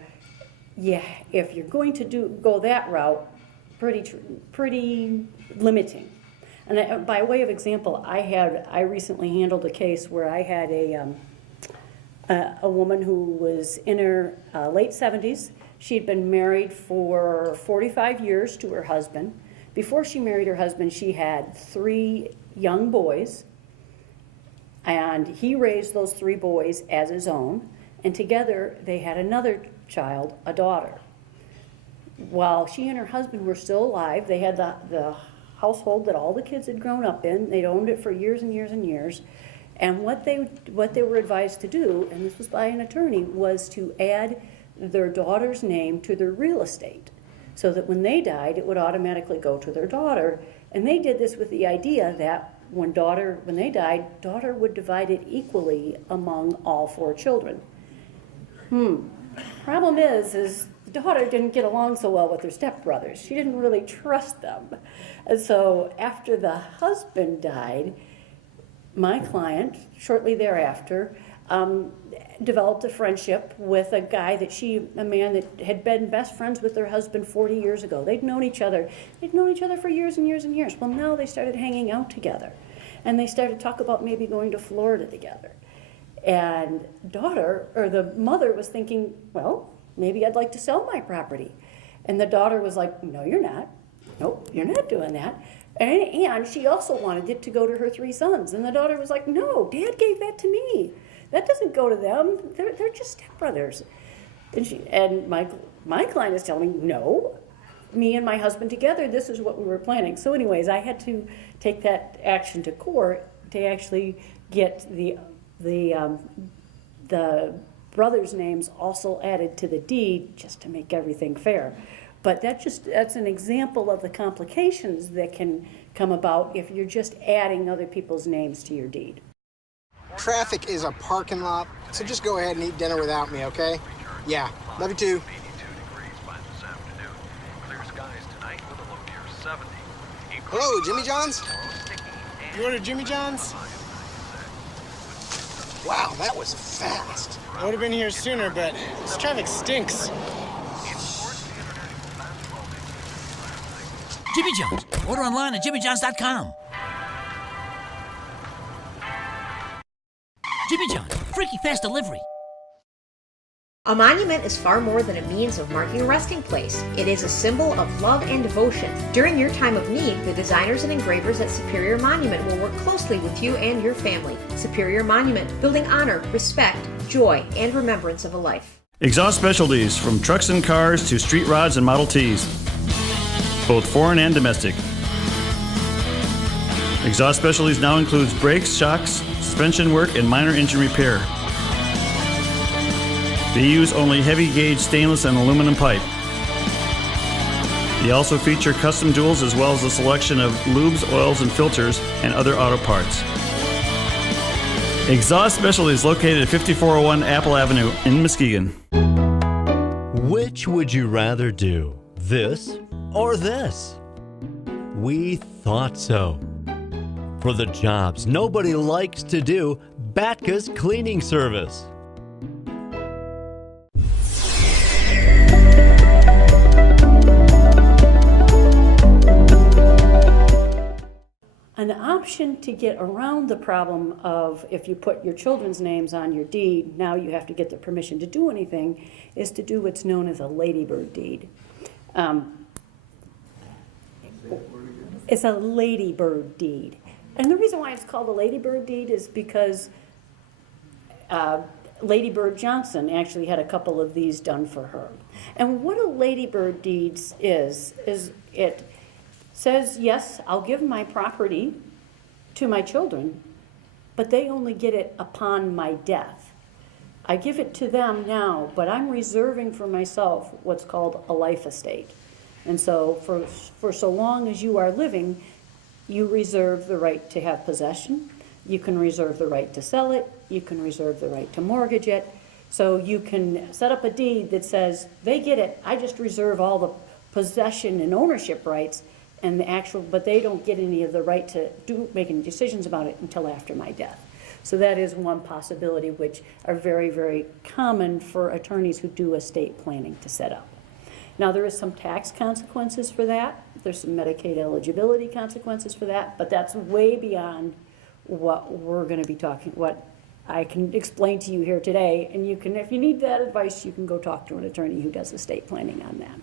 yeah, if you're going to go that route, pretty limiting. And by way of example, I recently handled a case where I had a woman who was in her late 70s. She'd been married for 45 years to her husband. Before she married her husband, she had 3 young boys, and he raised those 3 boys as his own, and together they had another child, a daughter. While she and her husband were still alive, they had the household that all the kids had grown up in. They'd owned it for years and years and years. And what they were advised to do, and this was by an attorney, was to add their daughter's name to their real estate, so that when they died, it would automatically go to their daughter. And they did this with the idea that when they died, daughter would divide it equally among all 4 children. Problem is the daughter didn't get along so well with her stepbrothers. She didn't really trust them. And so after the husband died, my client, shortly thereafter, developed a friendship with a man that had been best friends with their husband 40 years ago. They'd known each other for years and years and years. Well, now they started hanging out together, and they started to talk about maybe going to Florida together. And the mother was thinking, well, maybe I'd like to sell my property. And the daughter was like, no, you're not. Nope, you're not doing that. And she also wanted it to go to her 3 sons. And the daughter was like, no, Dad gave that to me. That doesn't go to them. They're just stepbrothers. And my client is telling me, no, me and my husband together, this is what we were planning. So anyways, I had to take that action to court to actually get the brothers' names also added to the deed, just to make everything fair. But that's an example of the complications that can come about if you're just adding other people's names to your deed. Traffic is a parking lot, so just go ahead and eat dinner without me, okay? Yeah, love you too. Hello, Jimmy John's? You ordered Jimmy John's? Wow, that was fast. I would have been here sooner, but this traffic stinks. Jimmy John's. Order online at jimmyjohns.com. Jimmy John's, freaky fast delivery. A monument is far more than a means of marking a resting place. It is a symbol of love and devotion. During your time of need, the designers and engravers at Superior Monument will work closely with you and your family. Superior Monument, building honor, respect, joy, and remembrance of a life. Exhaust specialties, from trucks and cars to street rods and Model Ts, both foreign and domestic. Exhaust specialties now includes brakes, shocks, suspension work, and minor engine repair. They use only heavy gauge stainless and aluminum pipe. They also feature custom jewels as well as a selection of lubes, oils, and filters and other auto parts. Exhaust Specialty is located at 5401 Apple Avenue in Muskegon. Which would you rather do, this or this? We thought so. For the jobs nobody likes to do, Batka's cleaning service. An option to get around the problem of if you put your children's names on your deed, now you have to get the permission to do anything, is to do what's known as a ladybird deed. It's a ladybird deed. And the reason why it's called a ladybird deed is because Lady Bird Johnson actually had a couple of these done for her. And what a ladybird deed is it says, yes, I'll give my property to my children, but they only get it upon my death. I give it to them now, but I'm reserving for myself what's called a life estate. And so for so long as you are living, you reserve the right to have possession. You can reserve the right to sell it. You can reserve the right to mortgage it. So you can set up a deed that says, they get it, I just reserve all the possession and ownership rights, and but they don't get any of the right to make any decisions about it until after my death. So that is one possibility, which are very, very common for attorneys who do estate planning to set up. Now, there is some tax consequences for that. There's some Medicaid eligibility consequences for that, but that's way beyond what we're going to be talking, what I can explain to you here today. And you can, if you need that advice, you can go talk to an attorney who does estate planning on that.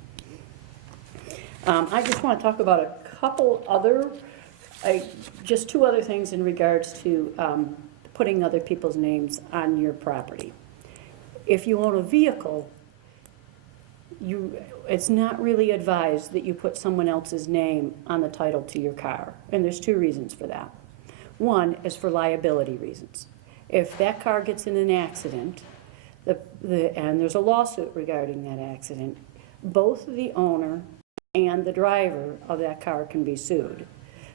I just want to talk about a couple other, just two other things in regards to putting other people's names on your property. If you own a vehicle, it's not really advised that you put someone else's name on the title to your car, and there's two reasons for that. One is for liability reasons. If that car gets in an accident, and there's a lawsuit regarding that accident, both the owner and the driver of that car can be sued.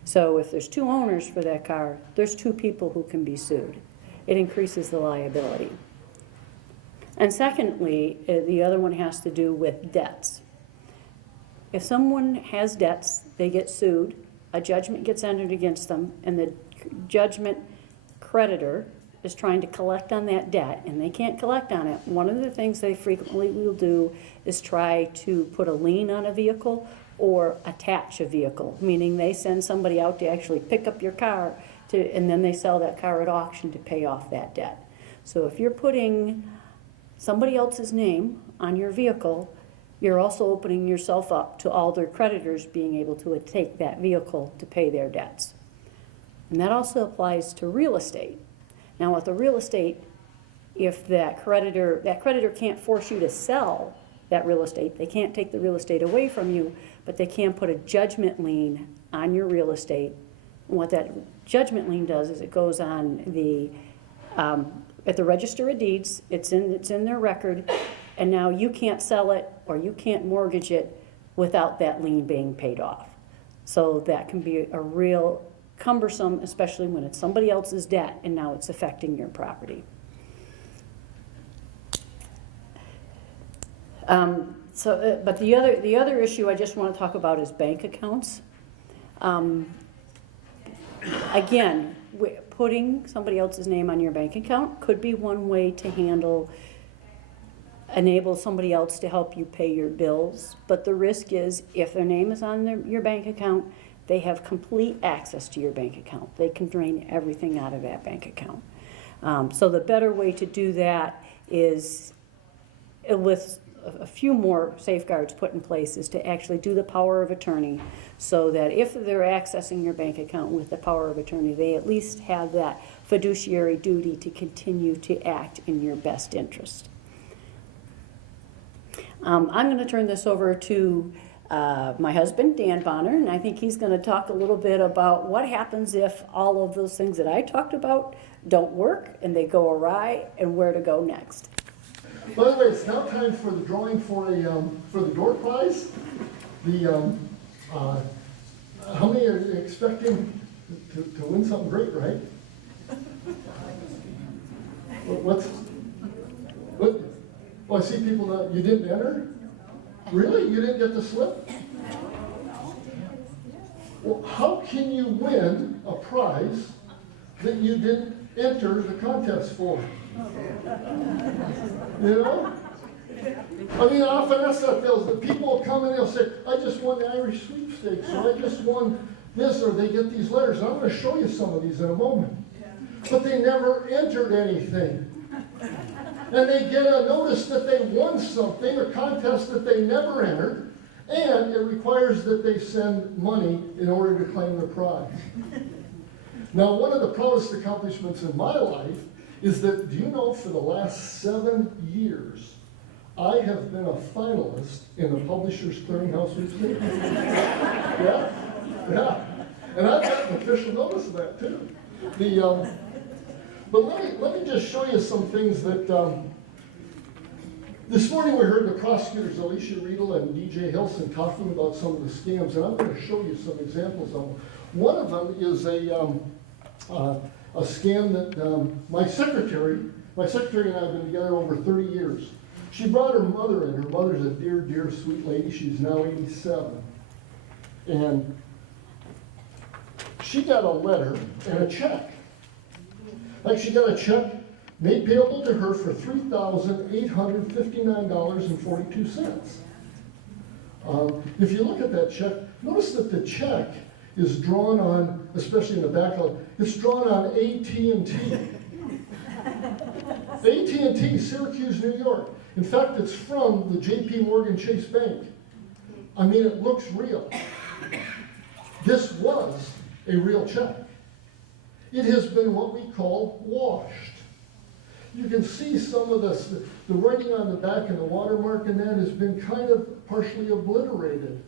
So if there's two owners for that car, there's two people who can be sued. It increases the liability. And secondly, the other one has to do with debts. If someone has debts, they get sued, a judgment gets entered against them, and the judgment creditor is trying to collect on that debt, and they can't collect on it. One of the things they frequently will do is try to put a lien on a vehicle or attach a vehicle, meaning they send somebody out to actually pick up your car, and then they sell that car at auction to pay off that debt. So if you're putting somebody else's name on your vehicle, you're also opening yourself up to all their creditors being able to take that vehicle to pay their debts. And that also applies to real estate. Now with the real estate, if that creditor can't force you to sell that real estate. They can't take the real estate away from you, but they can put a judgment lien on your real estate. And what that judgment lien does is it goes on the at the Register of Deeds. It's in their record, and now you can't sell it or you can't mortgage it without that lien being paid off. So that can be a real cumbersome, especially when it's somebody else's debt and now it's affecting your property. But the other issue I just want to talk about is bank accounts. Again, putting somebody else's name on your bank account could be one way to enable somebody else to help you pay your bills. But the risk is, if their name is on your bank account, they have complete access to your bank account. They can drain everything out of that bank account. So the better way to do that is, with a few more safeguards put in place, is to actually do the power of attorney, so that if they're accessing your bank account with the power of attorney, they at least have that fiduciary duty to continue to act in your best interest. I'm going to turn this over to my husband, Dan Bonner, and I think he's going to talk a little bit about what happens if all of those things that I talked about don't work and they go awry, and where to go next. By the way, it's now time for the drawing for the door prize. How many are you expecting to win something great, right? What? Oh, I see people that you didn't enter. Really? You didn't get the slip? Well, how can you win a prize that you didn't enter the contest for? You know? I mean, often that's how it feels. The people will come in and they'll say, I just won the Irish sweepstakes, or I just won this, or they get these letters. And I'm going to show you some of these in a moment. But they never entered anything. And they get a notice that they won something, a contest that they never entered, and it requires that they send money in order to claim the prize. Now, one of the proudest accomplishments in my life is that, do you know, for the last 7 years, I have been a finalist in the Publishers Clearinghouse sweepstakes. Yeah. And I've gotten official notice of that, too. But let me just show you some things that, this morning we heard the prosecutors Alicia Riedel and DJ Hilson talking about some of the scams, and I'm going to show you some examples of them. One of them is a scam that my secretary and I have been together over 30 years. She brought her mother in. Her mother's a dear, dear, sweet lady. She's now 87. And she got a letter and a check. Like, she got a check made payable to her for $3,859.42. If you look at that check, notice that the check is drawn on, especially in the back of it, it's drawn on AT&T. AT&T, Syracuse, New York. In fact, it's from the JP Morgan Chase Bank. I mean, it looks real. This was a real check. It has been what we call washed. You can see some of the writing on the back and the watermark in that has been kind of partially obliterated.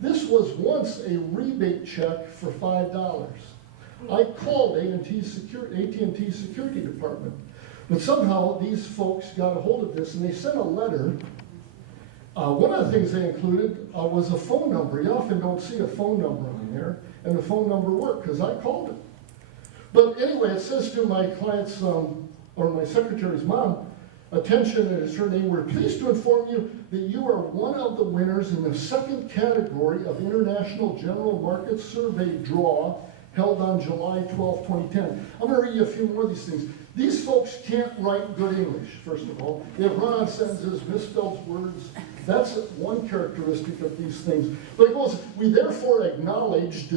This was once a rebate check for $5. I called AT&T Security Department, but somehow these folks got a hold of this and they sent a letter. One of the things they included was a phone number. You often don't see a phone number on there, and the phone number worked because I called it. But anyway, it says to my client's, or my secretary's mom, attention, and it's her name, we're pleased to inform you that you are one of the winners in the second category of International General Market Survey draw held on July 12, 2010. I'm going to read you a few more of these things. These folks can't write good English, first of all. They have run-on sentences, misspelled words. That's one characteristic of these things. But it goes, we therefore acknowledged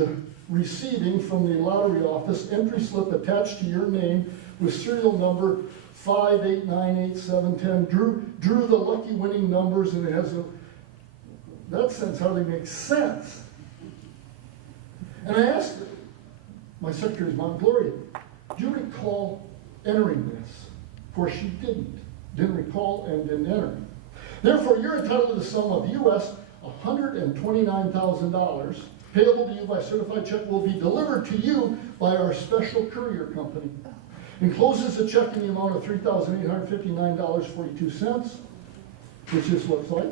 receiving from the lottery office entry slip attached to your name with serial number 5898710, drew the lucky winning numbers, and it has that sentence hardly makes sense. And I asked my secretary's mom, Gloria, do you recall entering this? Of course, she didn't recall and didn't enter. Therefore, you're entitled to the sum of US $129,000 payable to you by certified check will be delivered to you by our special courier company. Encloses a check in the amount of $3,859.42, which this looks like,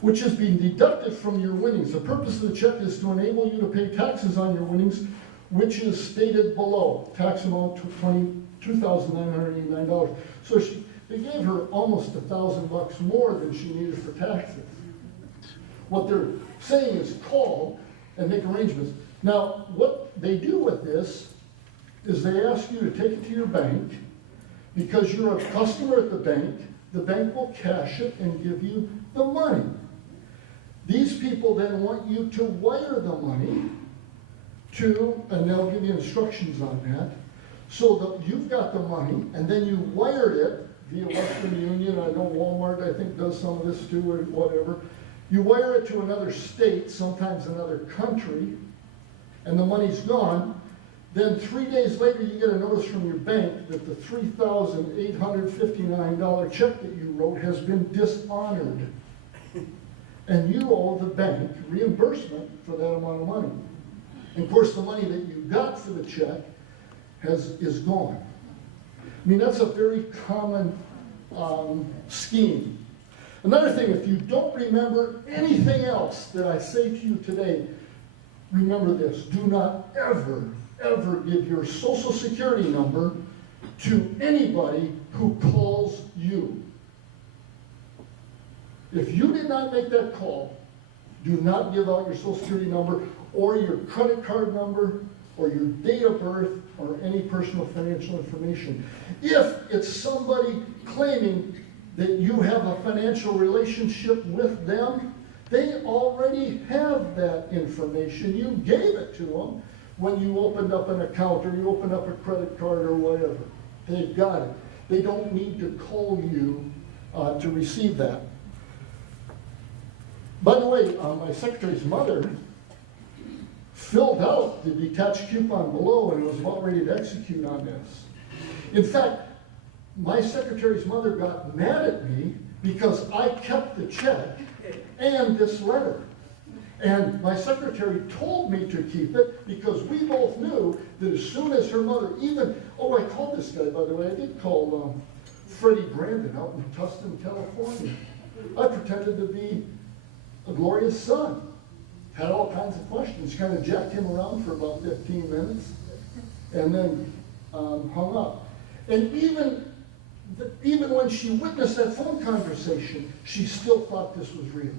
which is being deducted from your winnings. The purpose of the check is to enable you to pay taxes on your winnings, which is stated below. Tax amount $2,989. So they gave her almost $1,000 more than she needed for taxes. What they're saying is call and make arrangements. Now, what they do with this is they ask you to take it to your bank. Because you're a customer at the bank will cash it and give you the money. These people then want you to wire the money to, and they'll give you instructions on that, so that you've got the money, and then you wired it via Western Union. I know Walmart, I think, does some of this too, or whatever. You wire it to another state, sometimes another country, and the money's gone. Then 3 days later, you get a notice from your bank that the $3,859 check that you wrote has been dishonored. And you owe the bank reimbursement for that amount of money. And of course, the money that you got for the check is gone. I mean, that's a very common scheme. Another thing, if you don't remember anything else that I say to you today, remember this: do not ever give your Social Security number to anybody who calls you. If you did not make that call, do not give out your Social Security number or your credit card number or your date of birth or any personal financial information. If it's somebody claiming that you have a financial relationship with them, they already have that information. You gave it to them when you opened up an account or you opened up a credit card or whatever. They've got it. They don't need to call you to receive that. By the way, my secretary's mother filled out the detached coupon below and was about ready to execute on this. In fact, my secretary's mother got mad at me because I kept the check and this letter. And my secretary told me to keep it because we both knew that as soon as her mother I called this guy, by the way. I did call Freddie Brandon out in Tustin, California. I pretended to be a Gloria's son. Had all kinds of questions, kind of jacked him around for about 15 minutes, and then hung up. And even when she witnessed that phone conversation, she still thought this was real.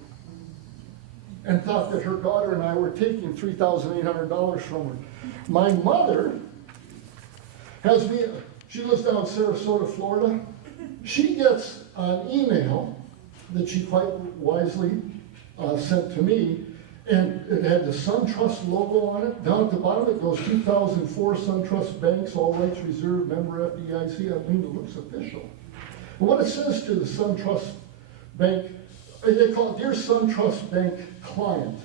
And thought that her daughter and I were taking $3,800 from her. My mother has me, she lives down in Sarasota, Florida. She gets an email that she quite wisely sent to me, and it had the SunTrust logo on it. Down at the bottom it goes 2004 SunTrust Banks, all rights reserved, member FDIC. I mean, it looks official. But what it says to the SunTrust Bank, they call it, Dear SunTrust Bank client.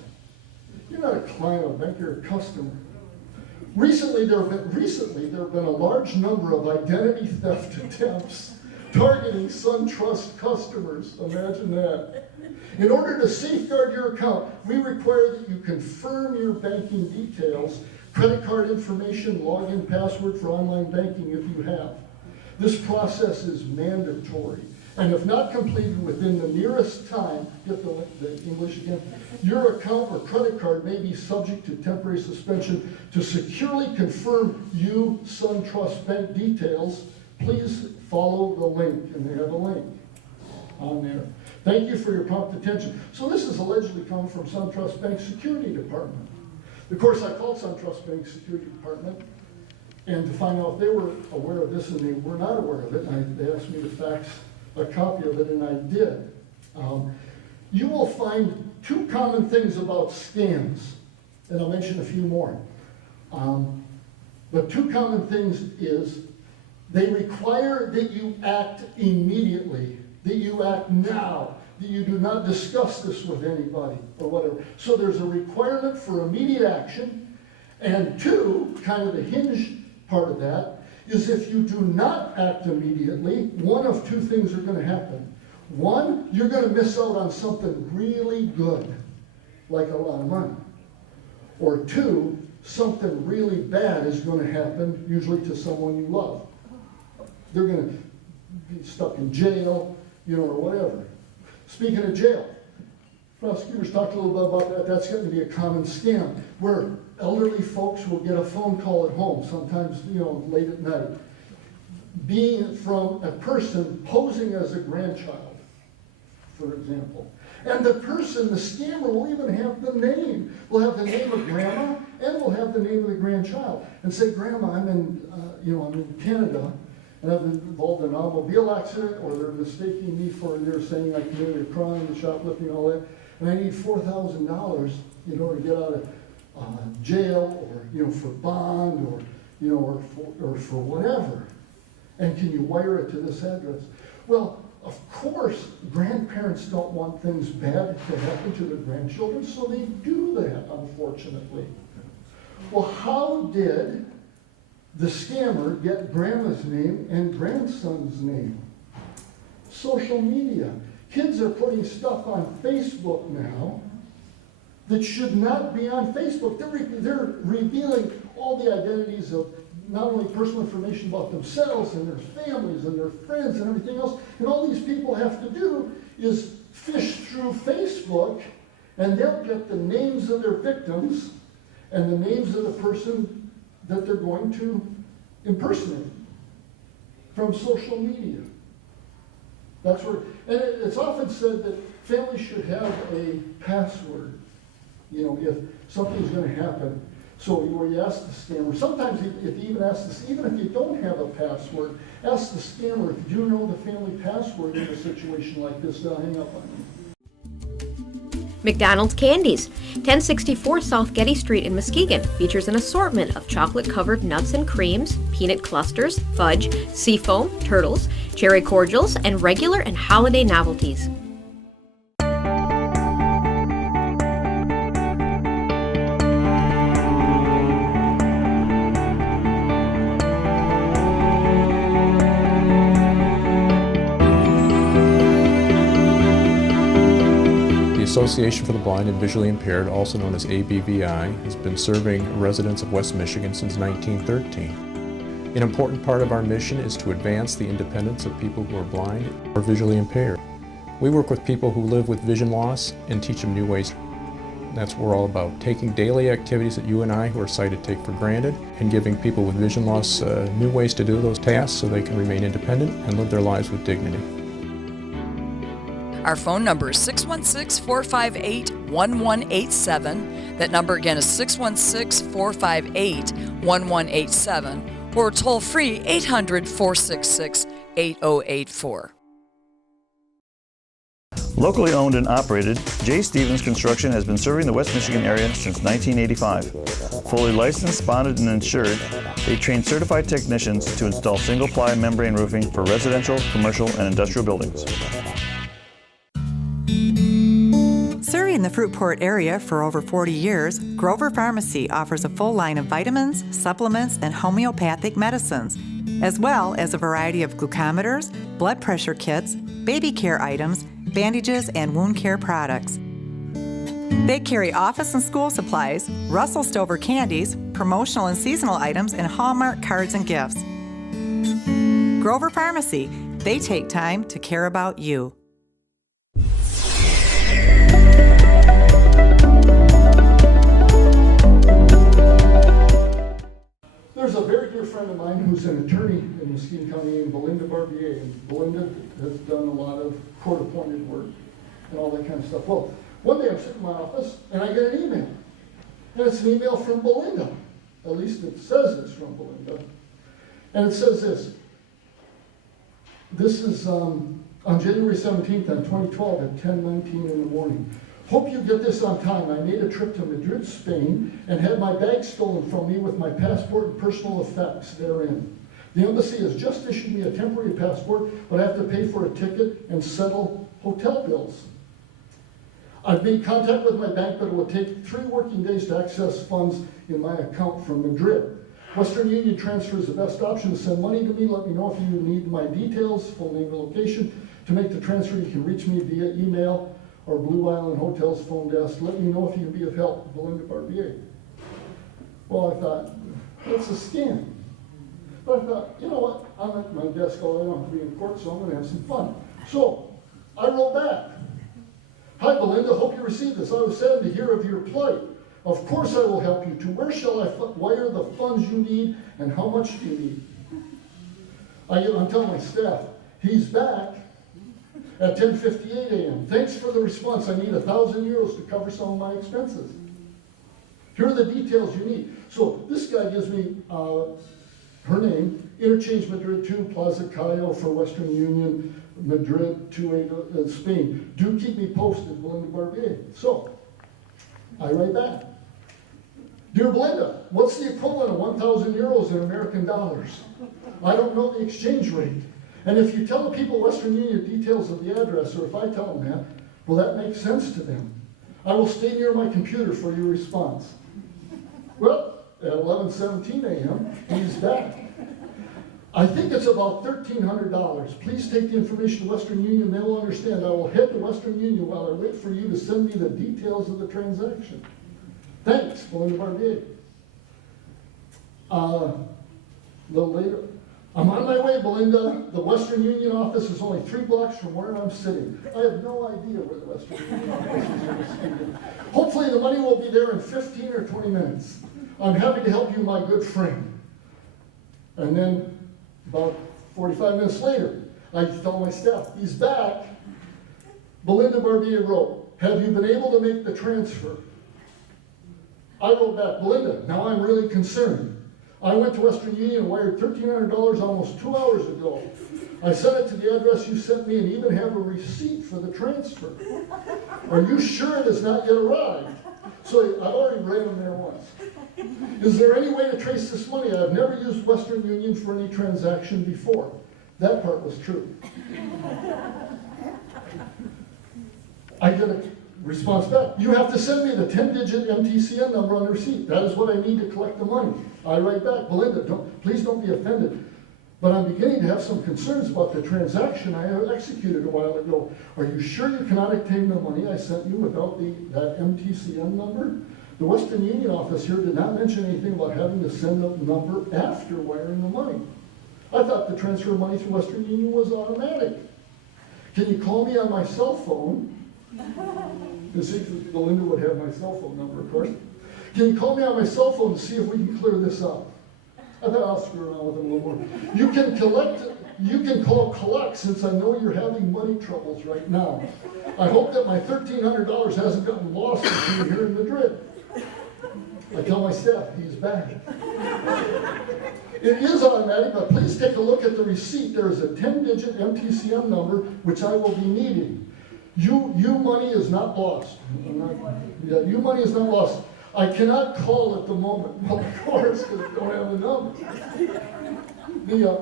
You're not a client of a bank, you're a customer. Recently, there have been a large number of identity theft attempts targeting SunTrust customers. Imagine that. In order to safeguard your account, we require that you confirm your banking details, credit card information, login password for online banking if you have. This process is mandatory, and if not completed within the nearest time, get the English again, your account or credit card may be subject to temporary suspension. To securely confirm you SunTrust Bank details, please follow the link, and they have a link on there. Thank you for your prompt attention. So this is allegedly coming from SunTrust Bank Security Department. Of course, I called SunTrust Bank Security Department and to find out if they were aware of this, and they were not aware of it. And they asked me to fax a copy of it, and I did. You will find two common things about scams, and I'll mention a few more. But two common things is they require that you act immediately, that you act now, that you do not discuss this with anybody or whatever. So there's a requirement for immediate action. And two, kind of the hinge part of that, is if you do not act immediately, one of two things are going to happen. One, you're going to miss out on something really good, like a lot of money. Or two, something really bad is going to happen, usually to someone you love. They're going to be stuck in jail, or whatever. Speaking of jail, prosecutors talked a little bit about that. That's going to be a common scam, where elderly folks will get a phone call at home, sometimes, late at night, being from a person posing as a grandchild, for example. And the person, the scammer, will even have the name. Will have the name of grandma, and will have the name of the grandchild. And say, Grandma, I'm in Canada, and I've been involved in an automobile accident, or they're mistaking me they're saying I committed a crime, shoplifting, all that, and I need $4,000 in order to get out of jail, or for bond, or for whatever. And can you wire it to this address? Well, of course, grandparents don't want things bad to happen to their grandchildren, so they do that, unfortunately. Well, how did the scammer get grandma's name and grandson's name? Social media. Kids are putting stuff on Facebook now that should not be on Facebook. They're revealing all the identities of not only personal information about themselves and their families and their friends and everything else. And all these people have to do is fish through Facebook, and they'll get the names of their victims and the names of the person that they're going to impersonate from social media. That's where, and it's often said that families should have a password, if something's going to happen. So where you ask the scammer, sometimes if you even ask this, even if you don't have a password, ask the scammer, if you know the family password in a situation like this, they'll hang up on you. McDonald's Candies, 1064 South Getty Street in Muskegon, features an assortment of chocolate-covered nuts and creams, peanut clusters, fudge, seafoam, turtles, cherry cordials, and regular and holiday novelties. The Association for the Blind and Visually Impaired, also known as ABVI, has been serving residents of West Michigan since 1913. An important part of our mission is to advance the independence of people who are blind or visually impaired. We work with people who live with vision loss and teach them new ways. That's what we're all about, taking daily activities that you and I who are sighted take for granted and giving people with vision loss new ways to do those tasks so they can remain independent and live their lives with dignity. Our phone number is 616-458-1187. That number again is 616-458-1187, or toll free 800-466-8084. Locally owned and operated, J. Stevens Construction has been serving the West Michigan area since 1985. Fully licensed, bonded, and insured, they train certified technicians to install single-ply membrane roofing for residential, commercial, and industrial buildings. Serving the Fruitport area for over 40 years, Grover Pharmacy offers a full line of vitamins, supplements, and homeopathic medicines, as well as a variety of glucometers, blood pressure kits, baby care items, bandages, and wound care products. They carry office and school supplies, Russell Stover candies, promotional and seasonal items, and Hallmark cards and gifts. Grover Pharmacy, they take time to care about you. There's a very dear friend of mine who's an attorney in Muskegon County named Belinda Barbier, and Belinda has done a lot of court-appointed work and all that kind of stuff. Well, one day I'm sitting in my office and I get an email, and it's an email from Belinda. At least it says it's from Belinda, and it says this. This is on January 17th, 2012 at 10:19 in the morning. Hope you get this on time. I made a trip to Madrid, Spain, and had my bag stolen from me with my passport and personal effects therein. The embassy has just issued me a temporary passport, but I have to pay for a ticket and settle hotel bills. I've made contact with my bank, but it will take 3 working days to access funds in my account from Madrid. Western Union Transfer is the best option to send money to me. Let me know if you need my details, full name and location, To make the transfer, you can reach me via email or Blue Island Hotel's phone desk. Let me know if you can be of help. Belinda Barbier. Well, I thought, that's a scam. But I thought, you know what? I'm at my desk all day. I don't have to be in court, so I'm going to have some fun. So I wrote back. Hi, Belinda. Hope you received this. I was saddened to hear of your plight. Of course I will help you. To where shall I wire the funds you need, and how much do you need? I'm telling my staff, he's back at 10:58 a.m. Thanks for the response. I need 1,000 euros to cover some of my expenses. Here are the details you need. So this guy gives me her name, Interchange Madrid 2, Plaza Cayo for Western Union, Madrid 28 Spain. Do keep me posted, Belinda Barbier. So I write back. Dear Belinda, what's the equivalent of 1,000 euros in American dollars? I don't know the exchange rate. And if you tell the people Western Union details of the address, or if I tell them that, well, that makes sense to them. I will stay near my computer for your response. Well, at 11:17 a.m., he's back. I think it's about $1,300. Please take the information to Western Union. They will understand. I will head to Western Union while I wait for you to send me the details of the transaction. Thanks, Belinda Barbier. A little later, I'm on my way, Belinda. The Western Union office is only 3 blocks from where I'm sitting. I have no idea where the Western Union office is. Hopefully the money will be there in 15 or 20 minutes. I'm happy to help you, my good friend. And then about 45 minutes later, I tell my staff, he's back. Belinda Barbier wrote, have you been able to make the transfer? I wrote back, Belinda, now I'm really concerned. I went to Western Union and wired $1,300 almost 2 hours ago. I sent it to the address you sent me and even have a receipt for the transfer. Are you sure it has not yet arrived? So I've already ran them there once. Is there any way to trace this money? I've never used Western Union for any transaction before. That part was true. I get a response back. You have to send me the 10-digit MTCN number on the receipt. That is what I need to collect the money. I write back, Belinda, please don't be offended, but I'm beginning to have some concerns about the transaction I executed a while ago. Are you sure you cannot obtain the money I sent you without that MTCN number? The Western Union office here did not mention anything about having to send the number after wiring the money. I thought the transfer of money through Western Union was automatic. Can you call me on my cell phone? You see, Belinda would have my cell phone number, of course. Can you call me on my cell phone to see if we can clear this up? I thought I'll screw around with them a little more. You can call collect since I know you're having money troubles right now. I hope that my $1,300 hasn't gotten lost between here in Madrid. I tell my staff, he's back. It is automatic, but please take a look at the receipt. There is a 10-digit MTCN number, which I will be needing. You money is not lost. You money is not lost. I cannot call at the moment. Well, of course, because I don't have the number.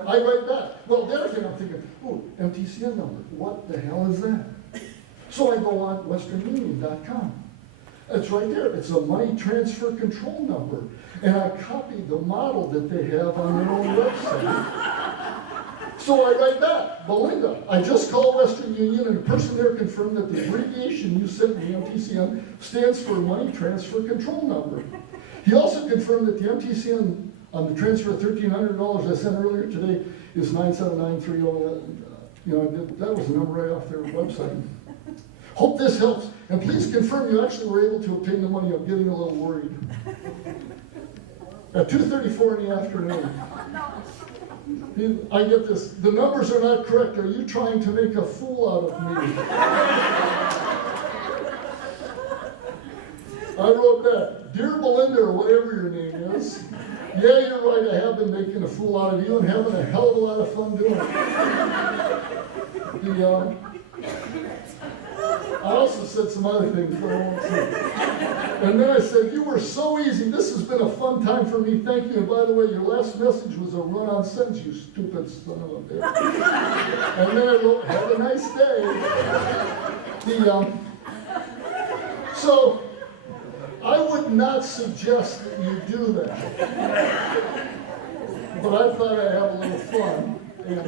I write back. Well, the other thing I'm thinking, MTCN number. What the hell is that? So I go on westernunion.com. It's right there. It's a money transfer control number. And I copied the model that they have on their own website. So I write back, Belinda, I just called Western Union and the person there confirmed that the abbreviation you sent me, MTCN, stands for Money Transfer Control Number. He also confirmed that the MTCN on the transfer of $1,300 I sent earlier today is 97930. That was the number right off their website. Hope this helps. And please confirm you actually were able to obtain the money. I'm getting a little worried. At 2:34 in the afternoon. I get this. The numbers are not correct. Are you trying to make a fool out of me? I wrote back, Dear Belinda, or whatever your name is, yeah, you're right. I have been making a fool out of you and having a hell of a lot of fun doing it. I also said some other things, but I won't say. And then I said, you were so easy. This has been a fun time for me. Thank you. And by the way, your last message was a run-on sentence, you stupid son of a bitch. And then I wrote, have a nice day. So I would not suggest that you do that. But I thought I'd have a little fun. And,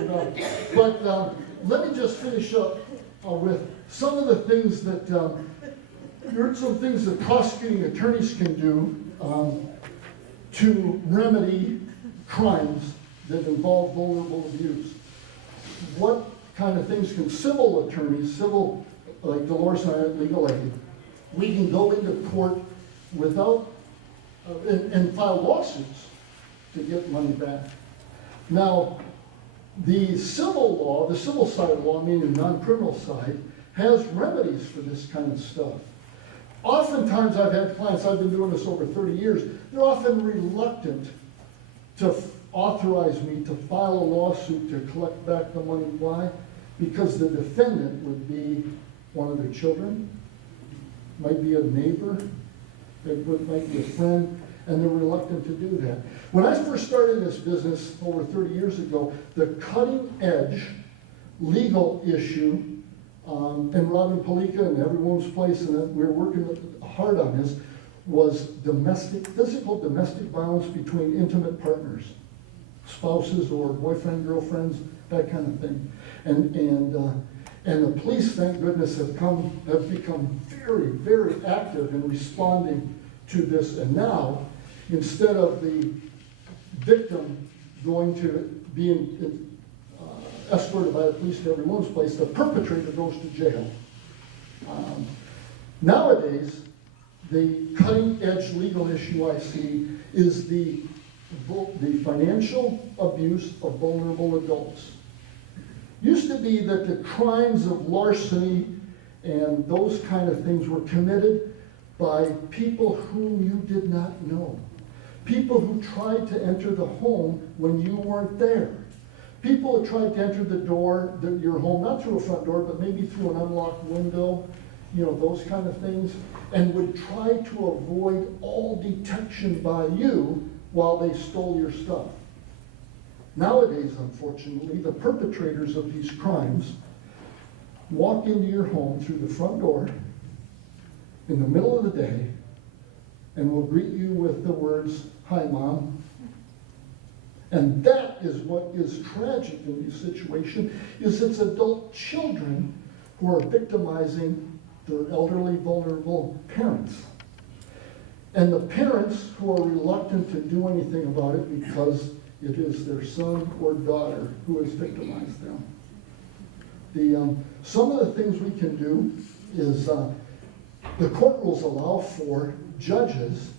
let me just finish up with some of the things that, here are some things that prosecuting attorneys can do to remedy crimes that involve vulnerable abuse. What kind of things can civil attorneys, like Dolores and I at Legal Aid, we can go into court without, and file lawsuits to get money back. Now, the civil law, the civil side of law, meaning the non-criminal side, has remedies for this kind of stuff. Oftentimes I've had clients, I've been doing this over 30 years, they're often reluctant to authorize me to file a lawsuit to collect back the money. Why? Because the defendant would be one of their children, might be a neighbor, might be a friend, and they're reluctant to do that. When I first started this business over 30 years ago, the cutting edge legal issue, and Robin Palika and Everyone's Place, and we were working hard on this, was physical domestic violence between intimate partners, spouses or boyfriend, girlfriends, that kind of thing. And the police, thank goodness, have become very, very active in responding to this. And now, instead of the victim going to being escorted by the police to Everyone's Place, the perpetrator goes to jail. Nowadays, the cutting-edge legal issue I see is the financial abuse of vulnerable adults. Used to be that the crimes of larceny and those kind of things were committed by people whom you did not know. People who tried to enter the home when you weren't there. People who tried to enter the door, your home, not through a front door, but maybe through an unlocked window, those kind of things, and would try to avoid all detection by you while they stole your stuff. Nowadays, unfortunately, the perpetrators of these crimes walk into your home through the front door in the middle of the day and will greet you with the words, "Hi, Mom." And that is what is tragic in this situation, is it's adult children who are victimizing their elderly, vulnerable parents. And the parents who are reluctant to do anything about it because it is their son or daughter who has victimized them. Some of the things we can do is, the court rules allow for judges.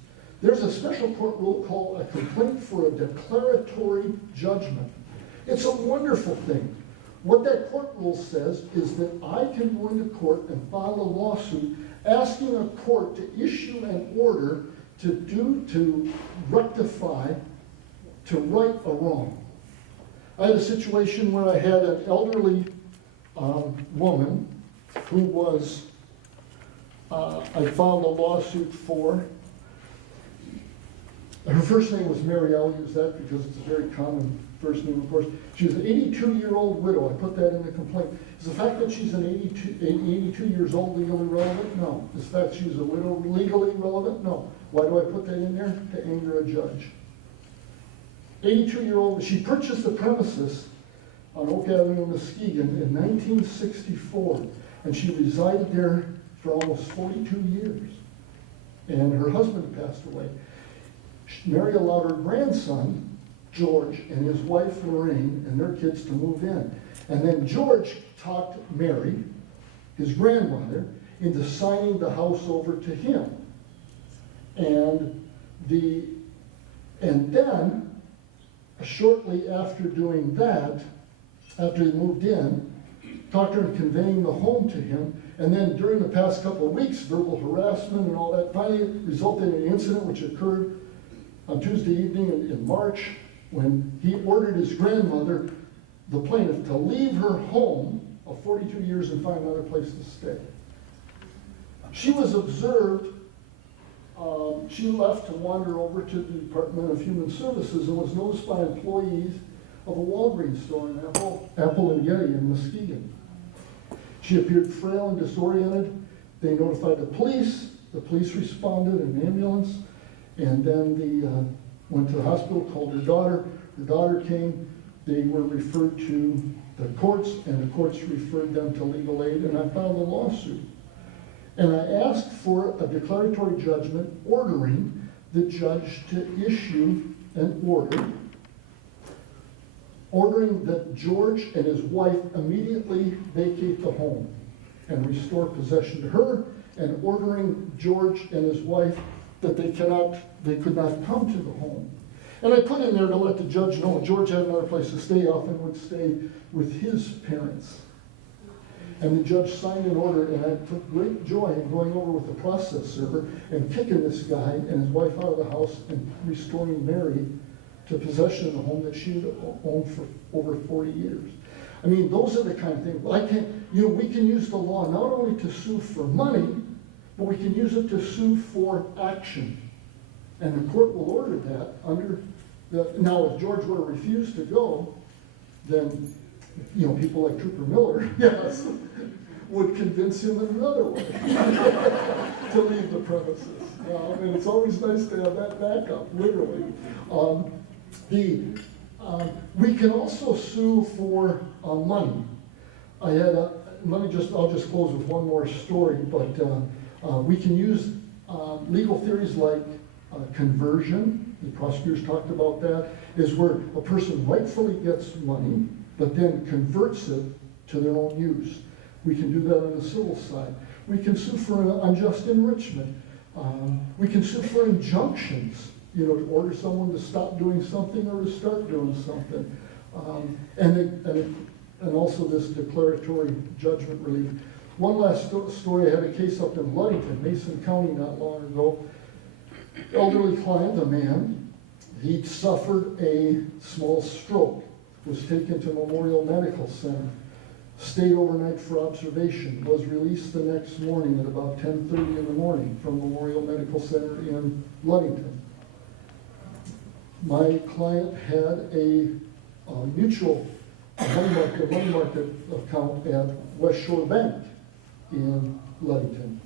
There's a special court rule called a complaint for a declaratory judgment. It's a wonderful thing. What that court rule says is that I can go into court and file a lawsuit asking a court to issue an order to rectify, to right a wrong. I had a situation where I had an elderly woman who was, I filed a lawsuit for. Her first name was Mary. I'll use that because it's a very common first name, of course. She was an 82-year-old widow. I put that in the complaint. Is the fact that she's an 82 years old legally relevant? No. Is the fact she's a widow legally relevant? No. Why do I put that in there? To anger a judge. 82-year-old, she purchased the premises on Oak Avenue, Muskegon in 1964, and she resided there for almost 42 years. And her husband passed away. Mary allowed her grandson, George, and his wife, Lorraine, and their kids to move in. And then George talked Mary, his grandmother, into signing the house over to him. And then, shortly after doing that, after he moved in, talked her into conveying the home to him, and then during the past couple of weeks, verbal harassment and all that finally resulted in an incident which occurred on Tuesday evening in March, when he ordered his grandmother, the plaintiff, to leave her home of 42 years and find another place to stay. She was observed, she left to wander over to the Department of Human Services and was noticed by employees of a Walgreens store in Apple and Getty in Muskegon. She appeared frail and disoriented. They notified the police responded, an ambulance, and then they went to the hospital, called her daughter. Her daughter came. They were referred to the courts, and the courts referred them to legal aid, and I filed a lawsuit. And I asked for a declaratory judgment ordering the judge to issue an order ordering that George and his wife immediately vacate the home and restore possession to her, and ordering George and his wife that they could not come to the home. And I put in there to let the judge know George had another place to stay, often would stay with his parents. And the judge signed an order, and I took great joy in going over with the process server and kicking this guy and his wife out of the house and restoring Mary to possession of the home that she had owned for over 40 years. I mean, those are the kind of things. We can use the law not only to sue for money, but we can use it to sue for action. And the court will order that under now, if George would have refused to go, then, people like Trooper Miller, yes, would convince him in another way to leave the premises. And it's always nice to have that backup, literally. We can also sue for money. I'll just close with one more story, but we can use legal theories like conversion. The prosecutors talked about that, is where a person rightfully gets money, but then converts it to their own use. We can do that on the civil side. We can sue for unjust enrichment. We can sue for injunctions, to order someone to stop doing something or to start doing something. And also this declaratory judgment relief. One last story, I had a case up in Ludington, Mason County, not long ago. Elderly client, a man, he suffered a small stroke, was taken to Memorial Medical Center, stayed overnight for observation, was released the next morning at about 10:30 in the morning from Memorial Medical Center in Ludington. My client had a mutual money market account at West Shore Bank in Ludington.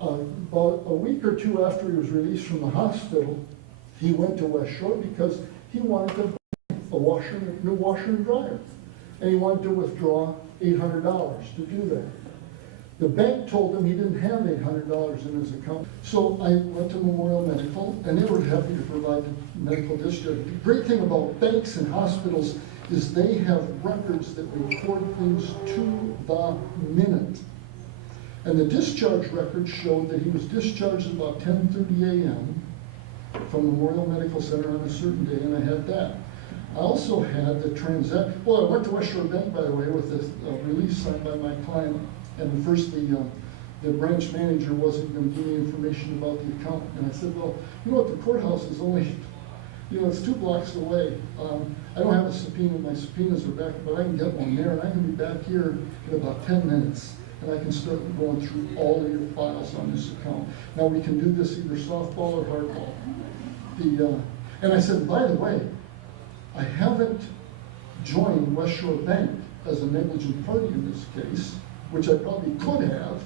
About a week or two after he was released from the hospital, he went to West Shore because he wanted to buy a new washer and dryer. And he wanted to withdraw $800 to do that. The bank told him he didn't have $800 in his account. So I went to Memorial Medical, and they were happy to provide medical discharge. The great thing about banks and hospitals is they have records that record things to the minute. And the discharge record showed that he was discharged at about 10:30 a.m. from Memorial Medical Center on a certain day, and I had that. I also had the transaction. Well, I went to West Shore Bank, by the way, with this release signed by my client, and at first the branch manager wasn't going to give me information about the account, and I said, well, the courthouse is only, it's 2 blocks away. I don't have a subpoena. My subpoenas are back, but I can get one there, and I can be back here in about 10 minutes. And I can start going through all of your files on this account. Now we can do this either softball or hardball. And I said, by the way, I haven't joined West Shore Bank as a negligent party in this case, which I probably could have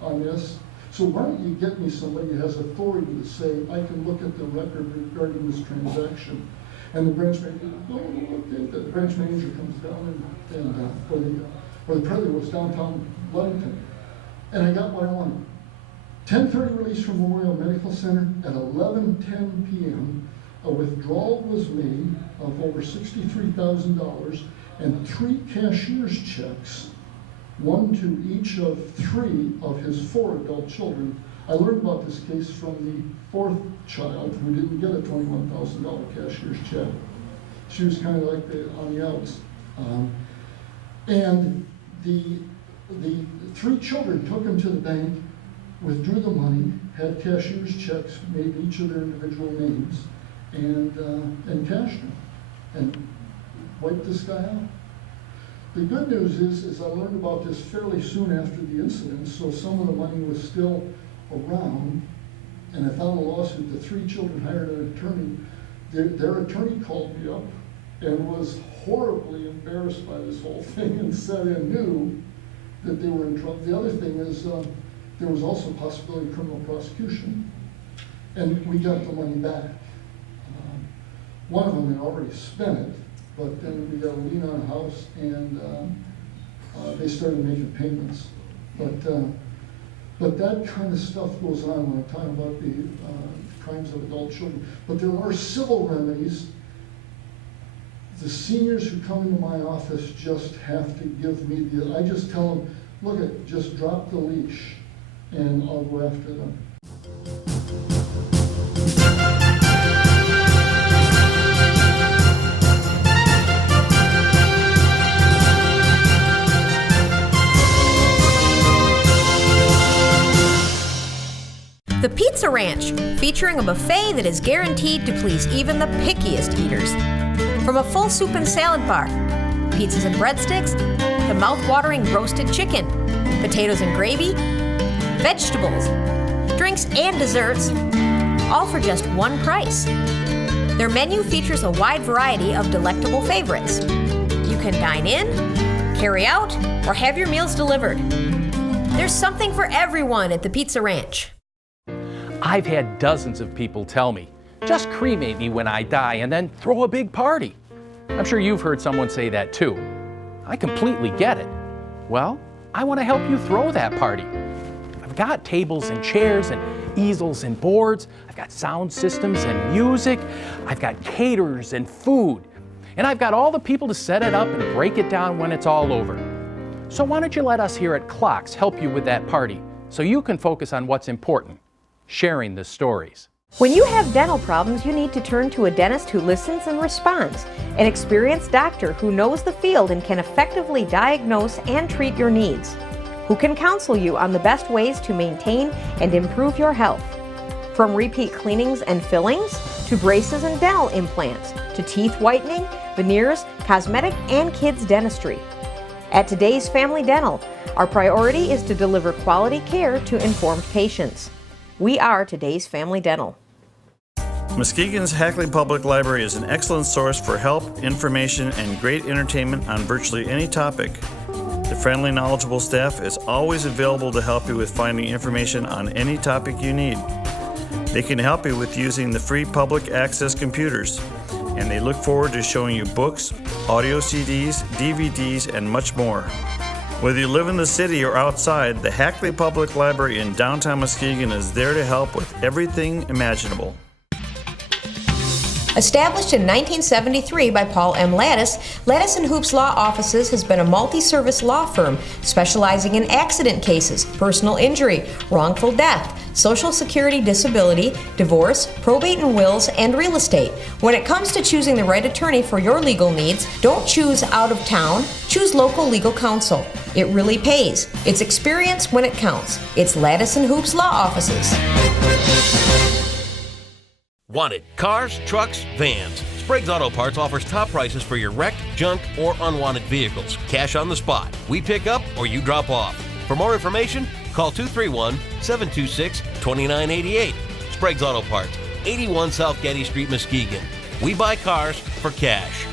on this. So why don't you get me somebody who has authority to say, I can look at the record regarding this transaction. And the branch manager, the branch manager comes down or the president was downtown Ludington, and I got what I wanted. 10:30 release from Memorial Medical Center. At 11:10 p.m., a withdrawal was made of over $63,000 and 3 cashier's checks, one to each of 3 of his 4 adult children. I learned about this case from the 4th child who didn't get a $21,000 cashier's check. She was kind of like on the outs. And the 3 children took him to the bank, withdrew the money, had cashier's checks made in each of their individual names, and cashed them, and wiped this guy out. The good news is I learned about this fairly soon after the incident, so some of the money was still around, and I found a lawsuit. The 3 children hired an attorney. Their attorney called me up and was horribly embarrassed by this whole thing and said I knew that they were in trouble. The other thing is there was also a possibility of criminal prosecution, and we got the money back. One of them had already spent it, but then we got a lien on a house, and they started making payments. But that kind of stuff goes on when I'm talking about the crimes of adult children. But there are civil remedies. The seniors who come into my office just have to give me I just tell them, look, just drop the leash, and I'll go after them. The Pizza Ranch, featuring a buffet that is guaranteed to please even the pickiest eaters. From a full soup and salad bar, pizzas and breadsticks, to mouth-watering roasted chicken, potatoes and gravy, vegetables, drinks and desserts, all for just one price. Their menu features a wide variety of delectable favorites. You can dine in, carry out, or have your meals delivered. There's something for everyone at the Pizza Ranch. I've had dozens of people tell me, just cremate me when I die and then throw a big party. I'm sure you've heard someone say that too. I completely get it. Well, I want to help you throw that party. I've got tables and chairs and easels and boards. I've got sound systems and music. I've got caterers and food. And I've got all the people to set it up and break it down when it's all over. So why don't you let us here at Clocks help you with that party so you can focus on what's important, sharing the stories. When you have dental problems, you need to turn to a dentist who listens and responds, an experienced doctor who knows the field and can effectively diagnose and treat your needs, who can counsel you on the best ways to maintain and improve your health. From repeat cleanings and fillings, to braces and dental implants, to teeth whitening, veneers, cosmetic, and kids dentistry. At Today's Family Dental, our priority is to deliver quality care to informed patients. We are Today's Family Dental. Muskegon's Hackley Public Library is an excellent source for help, information, and great entertainment on virtually any topic. The friendly, knowledgeable staff is always available to help you with finding information on any topic you need. They can help you with using the free public access computers, and they look forward to showing you books, audio CDs, DVDs, and much more. Whether you live in the city or outside, the Hackley Public Library in downtown Muskegon is there to help with everything imaginable. Established in 1973 by Paul M. Lattis, Lattis & Hoops Law Offices has been a multi-service law firm specializing in accident cases, personal injury, wrongful death, Social Security disability, divorce, probate and wills, and real estate. When it comes to choosing the right attorney for your legal needs, don't choose out of town, choose local legal counsel. It really pays. It's experience when it counts. It's Lattis & Hoops Law Offices. Wanted cars, trucks, vans. Sprague's Auto Parts offers top prices for your wrecked, junk, or unwanted vehicles. Cash on the spot. We pick up or you drop off. For more information, call 231-726-2988. Sprague's Auto Parts, 81 South Getty Street, Muskegon. We buy cars for cash.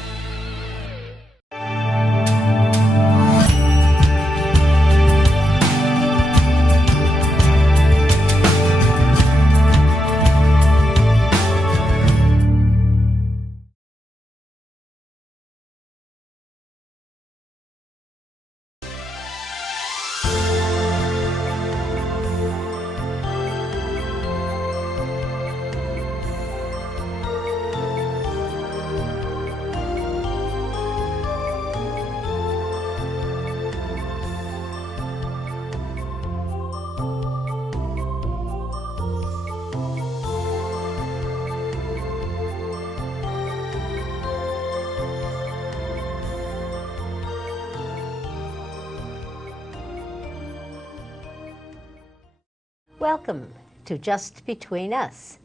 Welcome to Just Between Us.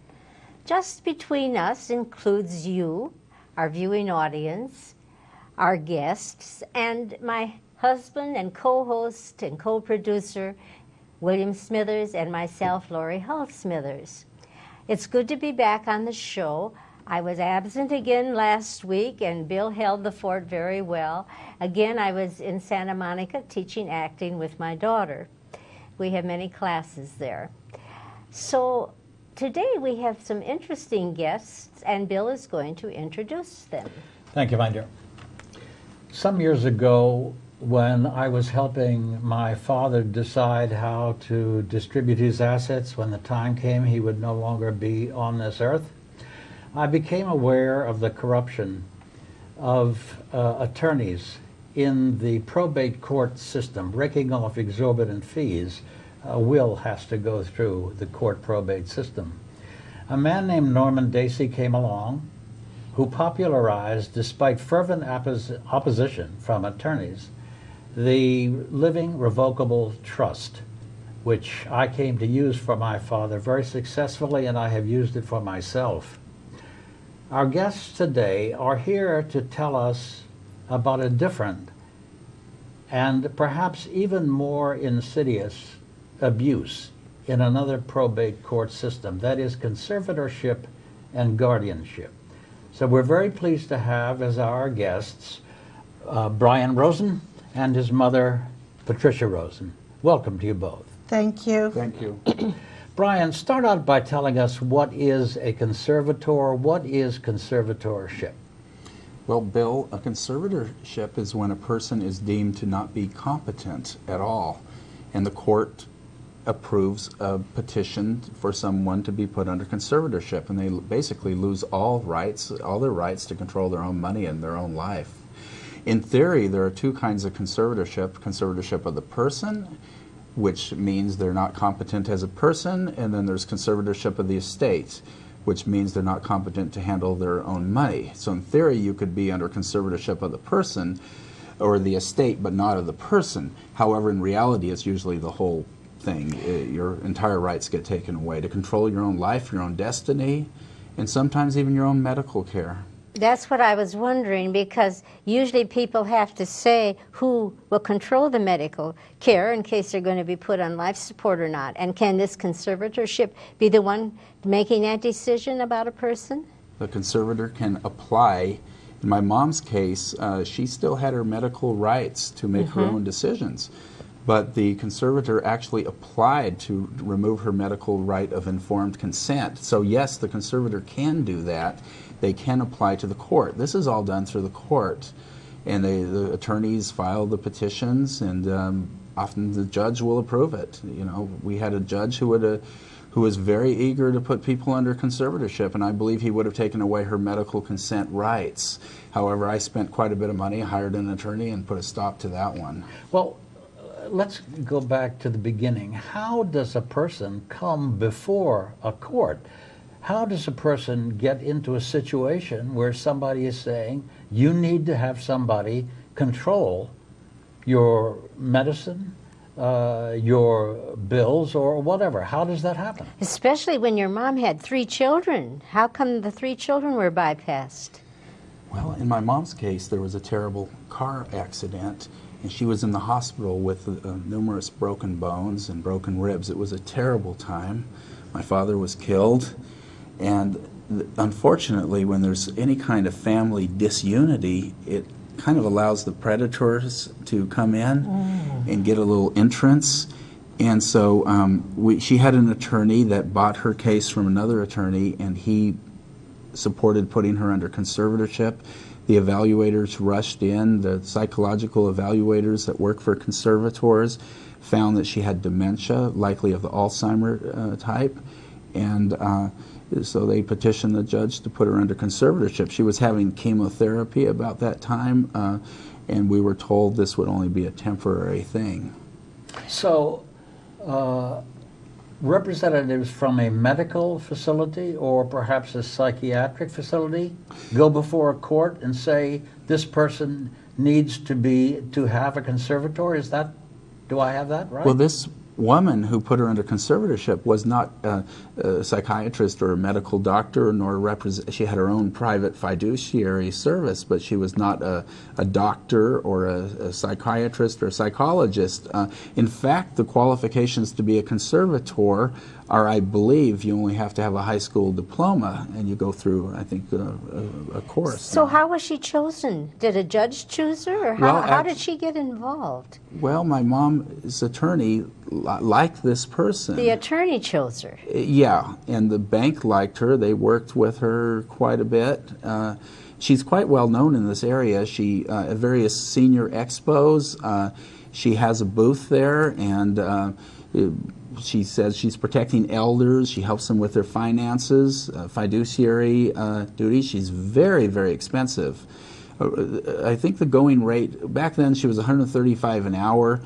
Just Between Us includes you, our viewing audience, our guests, and my husband and co-host and co-producer, William Smithers, and myself, Lori Hull Smithers. It's good to be back on the show. I was absent again last week, and Bill held the fort very well. Again, I was in Santa Monica teaching acting with my daughter. We have many classes there. So today we have some interesting guests, and Bill is going to introduce them. Thank you, Vinder. Some years ago, when I was helping my father decide how to distribute his assets when the time came he would no longer be on this earth, I became aware of the corruption of attorneys in the probate court system, breaking off exorbitant fees. A will has to go through the court probate system. A man named Norman Dacey came along who popularized, despite fervent opposition from attorneys, the living revocable trust, which I came to use for my father very successfully, and I have used it for myself. Our guests today are here to tell us about a different and perhaps even more insidious abuse in another probate court system, that is conservatorship and guardianship. So we're very pleased to have as our guests Brian Rosen and his mother, Patricia Rosen. Welcome to you both. Thank you. Thank you. Brian, start out by telling us what is a conservator, what is conservatorship? Well, Bill, a conservatorship is when a person is deemed to not be competent at all, and the court approves a petition for someone to be put under conservatorship, and they basically lose all their rights to control their own money and their own life. In theory, there are two kinds of conservatorship of the person, which means they're not competent as a person, and then there's conservatorship of the estate, which means they're not competent to handle their own money. So in theory, you could be under conservatorship of the person or the estate, but not of the person. However, in reality, it's usually the whole thing. Your entire rights get taken away to control your own life, your own destiny, and sometimes even your own medical care. That's what I was wondering, because usually people have to say who will control the medical care in case they're going to be put on life support or not. And can this conservatorship be the one making that decision about a person? The conservator can apply. In my mom's case, she still had her medical rights to make her own decisions. But the conservator actually applied to remove her medical right of informed consent. So yes, the conservator can do that. They can apply to the court. This is all done through the court. And the attorneys file the petitions, and often the judge will approve it. You know, we had a judge who was very eager to put people under conservatorship, and I believe he would have taken away her medical consent rights. However, I spent quite a bit of money, hired an attorney, and put a stop to that one. Well, let's go back to the beginning. How does a person come before a court? How does a person get into a situation where somebody is saying, you need to have somebody control your medicine, your bills, or whatever? How does that happen? Especially when your mom had 3 children. How come the 3 children were bypassed? Well, in my mom's case, there was a terrible car accident, and she was in the hospital with numerous broken bones and broken ribs. It was a terrible time. My father was killed, and unfortunately, when there's any kind of family disunity, it kind of allows the predators to come in and get a little entrance. And so she had an attorney that bought her case from another attorney, and he supported putting her under conservatorship. The evaluators rushed in. The psychological evaluators that work for conservators found that she had dementia, likely of the Alzheimer type, and so they petitioned the judge to put her under conservatorship. She was having chemotherapy about that time, and we were told this would only be a temporary thing. So, representatives from a medical facility or perhaps a psychiatric facility go before a court and say this person needs to have a conservator? Is that, do I have that right? Well, this woman who put her under conservatorship was not a psychiatrist or a medical doctor, nor she had her own private fiduciary service, but she was not a doctor or a psychiatrist or a psychologist. In fact, the qualifications to be a conservator are, I believe, you only have to have a high school diploma, and you go through, I think, a course. So how was she chosen? Did a judge choose her, or how did she get involved? Well, my mom's attorney like this person. The attorney chose her. Yeah, and the bank liked her. They worked with her quite a bit. She's quite well known in this area. She at various senior expos. She has a booth there, and she says she's protecting elders. She helps them with their finances, fiduciary duties. She's very, very expensive. I think the going rate, back then she was $135 an hour.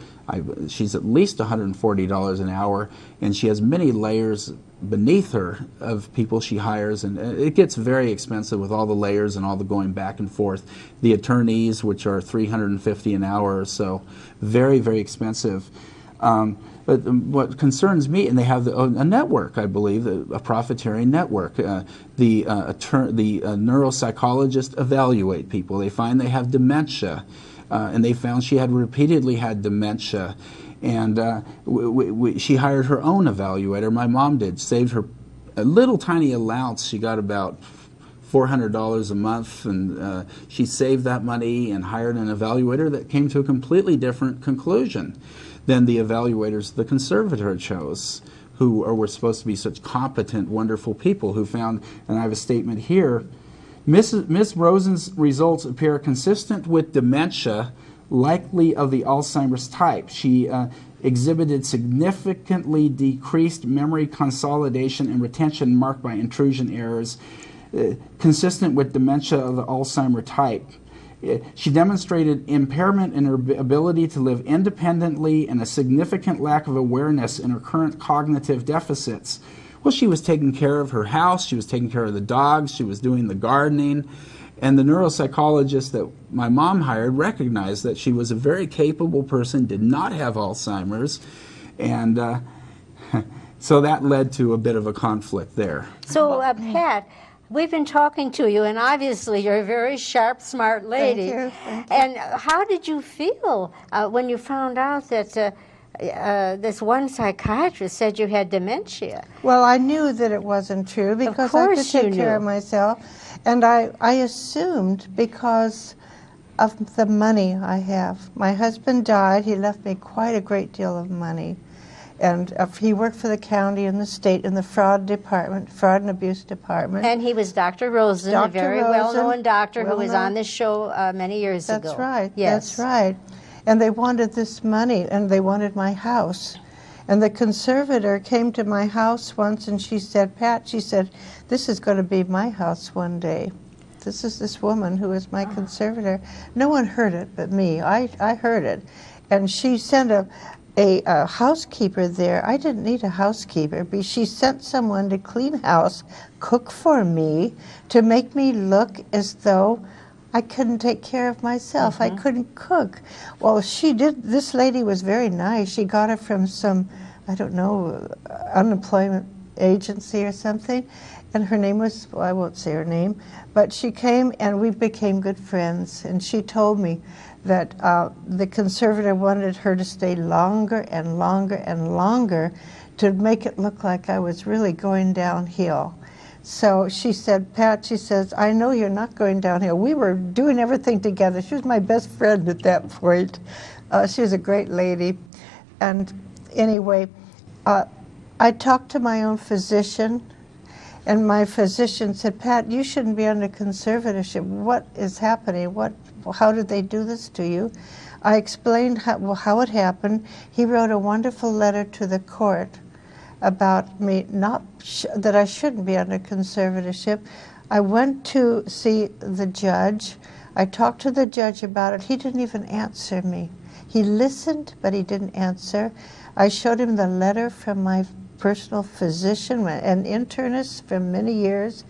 She's at least $140 an hour, and she has many layers beneath her of people she hires, and it gets very expensive with all the layers and all the going back and forth. The attorneys, which are $350 an hour or so, very, very expensive. But what concerns me, and they have a network, I believe, a profiteering network. The neuropsychologists evaluate people. They find they have dementia, and they found she had repeatedly had dementia. And she hired her own evaluator. My mom did, saved her a little tiny allowance. She got about $400 a month, and she saved that money and hired an evaluator that came to a completely different conclusion than the evaluators the conservator chose, who were supposed to be such competent, wonderful people, who found, and I have a statement here, Miss Rosen's results appear consistent with dementia, likely of the Alzheimer's type. She exhibited significantly decreased memory consolidation and retention marked by intrusion errors, consistent with dementia of the Alzheimer type. She demonstrated impairment in her ability to live independently and a significant lack of awareness in her current cognitive deficits. Well, she was taking care of her house, she was taking care of the dogs, she was doing the gardening, and the neuropsychologist that my mom hired recognized that she was a very capable person, did not have Alzheimer's, and so that led to a bit of a conflict there. So, Pat, we've been talking to you, and obviously you're a very sharp, smart lady. Thank you. Thank you. And how did you feel when you found out that this one psychiatrist said you had dementia? Well, I knew that it wasn't true because I could take care of myself. And I assumed because of the money I have. My husband died. He left me quite a great deal of money. And he worked for the county and the state in the fraud department, fraud and abuse department. And he was Dr. Rosen, a very well-known doctor who was well-known. on this show many years ago. That's right. Yes. That's right. And they wanted this money, and they wanted my house. And the conservator came to my house once, and she said, Pat, she said, this is going to be my house one day. This is this woman who is my conservator. No one heard it but me. I heard it. And she sent a housekeeper there. I didn't need a housekeeper, but she sent someone to clean house, cook for me, to make me look as though I couldn't take care of myself. I couldn't cook. Well, she did. This lady was very nice. She got it from some, I don't know, unemployment agency or something. And her name was, well, I won't say her name, but she came and we became good friends. And she told me that the conservator wanted her to stay longer and longer and longer to make it look like I was really going downhill. So she said, Pat, she says, I know you're not going downhill. We were doing everything together. She was my best friend at that point. She was a great lady. And anyway, I talked to my own physician, and my physician said, Pat, you shouldn't be under conservatorship. What is happening? How did they do this to you? I explained how it happened. He wrote a wonderful letter to the court about me, that I shouldn't be under conservatorship. I went to see the judge. I talked to the judge about it. He didn't even answer me. He listened, but he didn't answer. I showed him the letter from my personal physician, an internist for many years,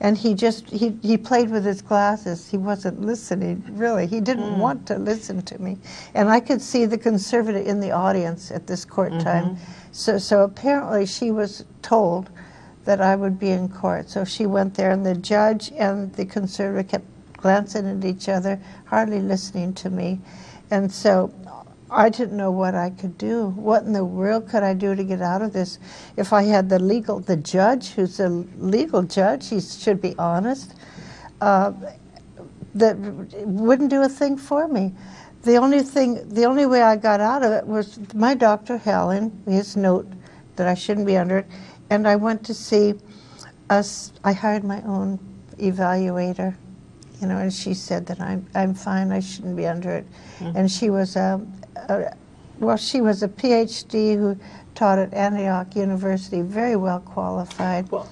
and he played with his glasses. He wasn't listening, really. He didn't want to listen to me. And I could see the conservator in the audience at this court time. So apparently she was told that I would be in court. So she went there, and the judge and the conservator kept glancing at each other, hardly listening to me. And so I didn't know what I could do. What in the world could I do to get out of this? If I had the judge, who's a legal judge, he should be honest, that wouldn't do a thing for me. the only way I got out of it was my doctor, Helen, his note that I shouldn't be under it, and I went to see us. I hired my own evaluator, and she said that I'm fine, I shouldn't be under it. And she was she was a PhD who taught at Antioch University, very well qualified. Well,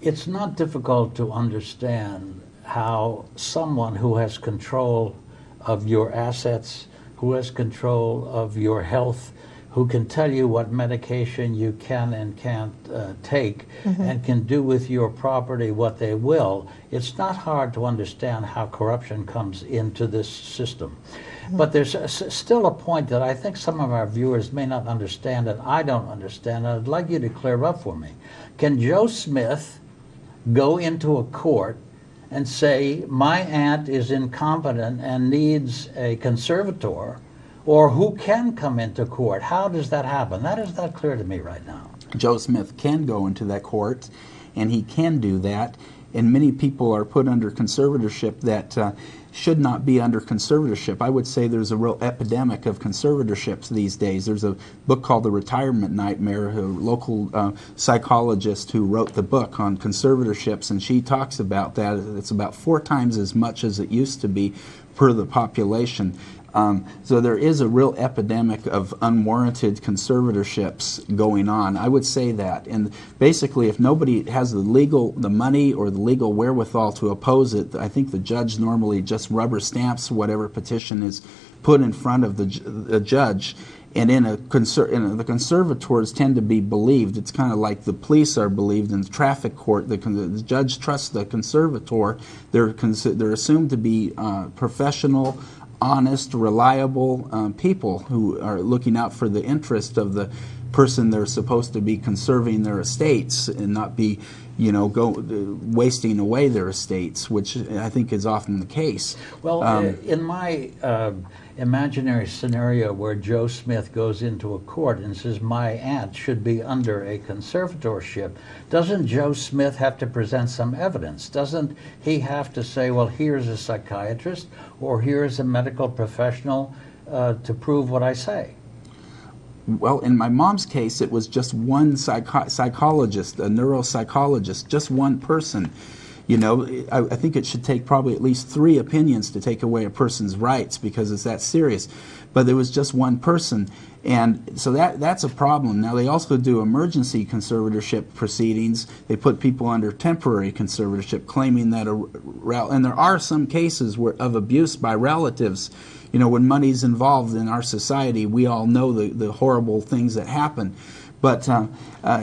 it's not difficult to understand how someone who has control of your assets, who has control of your health, who can tell you what medication you can and can't take, and can do with your property what they will, it's not hard to understand how corruption comes into this system. But there's still a point that I think some of our viewers may not understand, and I don't understand, and I'd like you to clear up for me. Can Joe Smith go into a court and say, my aunt is incompetent and needs a conservator, or who can come into court? How does that happen? That is not clear to me right now. Joe Smith can go into that court, and he can do that, and many people are put under conservatorship that should not be under conservatorship. I would say there's a real epidemic of conservatorships these days. There's a book called The Retirement Nightmare, a local psychologist who wrote the book on conservatorships, and she talks about that. It's about 4 times as much as it used to be per the population. So there is a real epidemic of unwarranted conservatorships going on. I would say that. And basically, if nobody has the money or the legal wherewithal to oppose it, I think the judge normally just rubber stamps whatever petition is put in front of the judge. And the conservators tend to be believed. It's kind of like the police are believed in the traffic court. The judge trusts the conservator. They're assumed to be professional, honest, reliable people who are looking out for the interest of the person they're supposed to be conserving their estates and not be, wasting away their estates, which I think is often the case. Well, in my imaginary scenario where Joe Smith goes into a court and says, my aunt should be under a conservatorship, doesn't Joe Smith have to present some evidence? Doesn't he have to say, well, here's a psychiatrist or here's a medical professional to prove what I say? Well, in my mom's case, it was just one psychologist, a neuropsychologist, just one person. I think it should take probably at least 3 opinions to take away a person's rights because it's that serious. But there was just one person. And so that's a problem. Now, they also do emergency conservatorship proceedings. They put people under temporary conservatorship, claiming that and there are some cases of abuse by relatives. When money's involved in our society, we all know the horrible things that happen. But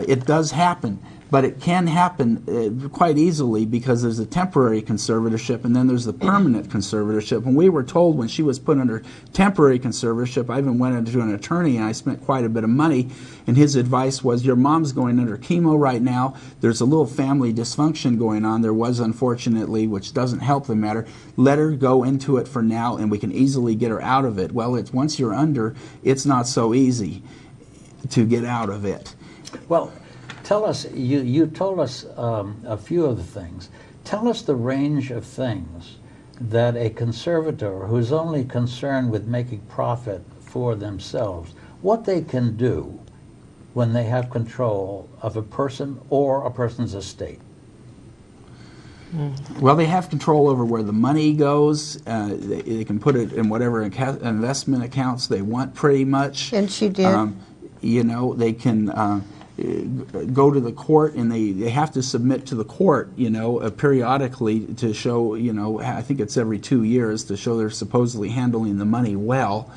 it does happen. But it can happen quite easily because there's a temporary conservatorship and then there's the permanent conservatorship. And we were told when she was put under temporary conservatorship, I even went into an attorney and I spent quite a bit of money, and his advice was, your mom's going under chemo right now. There's a little family dysfunction going on. There was, unfortunately, which doesn't help the matter. Let her go into it for now and we can easily get her out of it. Well, once you're under, it's not so easy to get out of it. Well, tell us, you told us a few of the things. Tell us the range of things that a conservator who's only concerned with making profit for themselves, what they can do when they have control of a person or a person's estate. Well, they have control over where the money goes. They can put it in whatever investment accounts they want pretty much. And she did. They can go to the court and they have to submit to the court, periodically to show, I think it's every 2 years to show they're supposedly handling the money well.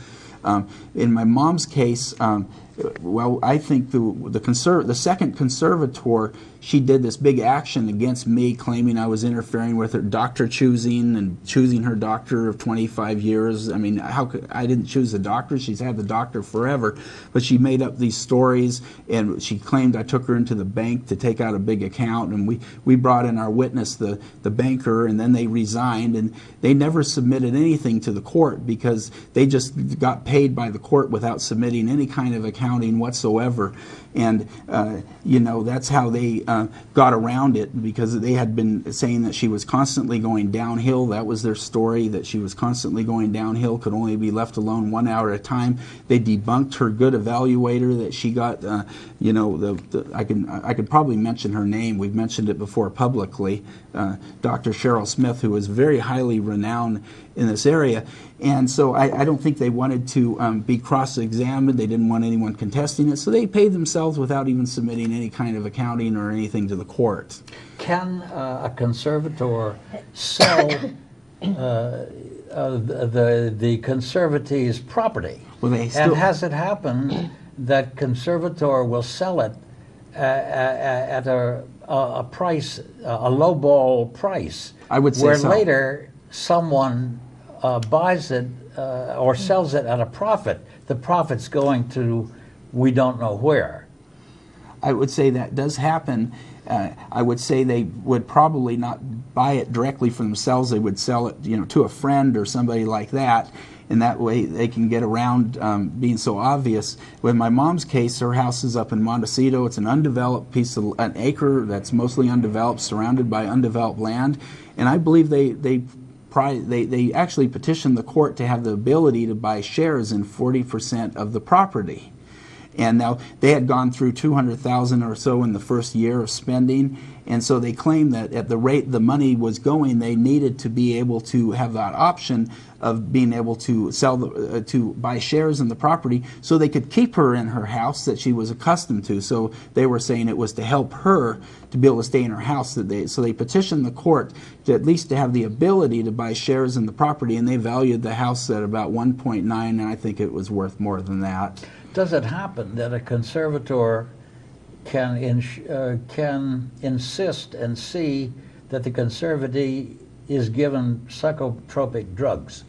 In my mom's case, I think the second conservator, she did this big action against me, claiming I was interfering with her doctor choosing and choosing her doctor of 25 years. I mean, I didn't choose the doctor. She's had the doctor forever. But she made up these stories, and she claimed I took her into the bank to take out a big account, and we brought in our witness, the banker, and then they resigned, and they never submitted anything to the court because they just got paid by the court without submitting any kind of account accounting whatsoever. And, that's how they got around it, because they had been saying that she was constantly going downhill. That was their story, that she was constantly going downhill, could only be left alone 1 hour at a time. They debunked her good evaluator that she got, I could probably mention her name. We've mentioned it before publicly, Dr. Cheryl Smith, who was very highly renowned in this area. And so I don't think they wanted to be cross-examined. They didn't want anyone contesting it, so they paid themselves without even submitting any kind of accounting or anything to the court. Can a conservator sell the conservatee's property? Well, they still, and has it happened that conservator will sell it at a price, a lowball price? I would say where so. Later someone buys it or sells it at a profit. The profit's going to we don't know where. I would say that does happen. I would say they would probably not buy it directly for themselves. They would sell it, to a friend or somebody like that. And that way they can get around being so obvious. With my mom's case, her house is up in Montecito. It's an undeveloped piece of an acre that's mostly undeveloped, surrounded by undeveloped land. And I believe they actually petitioned the court to have the ability to buy shares in 40% of the property. And now they had gone through $200,000 or so in the first year of spending, and so they claimed that at the rate the money was going, they needed to be able to have that option of being able to sell, to buy shares in the property, so they could keep her in her house that she was accustomed to. So they were saying it was to help her to be able to stay in her house. So they petitioned the court to at least to have the ability to buy shares in the property, and they valued the house at about 1.9, and I think it was worth more than that. Does it happen that a conservator can insist and see that the conservatee is given psychotropic drugs?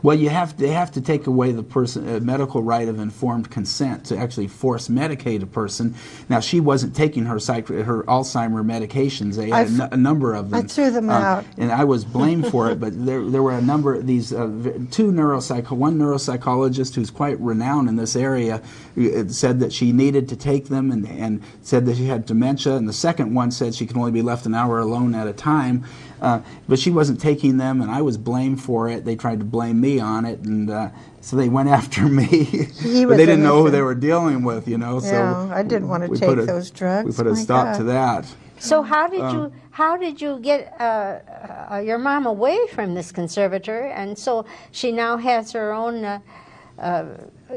Well, they have to take away the medical right of informed consent to actually force medicate a person. Now, she wasn't taking her Alzheimer medications. They had a number of them. I threw them out. And I was blamed for it, but there were a number of these, one neuropsychologist who's quite renowned in this area said that she needed to take them and said that she had dementia, and the second one said she could only be left an hour alone at a time. But she wasn't taking them, and I was blamed for it. They tried to blame me on it, and so they went after me. But they didn't know who they were dealing with, Yeah, so I didn't want to take those drugs. We put a stop to that. So how did you get your mom away from this conservator, and so she now has her own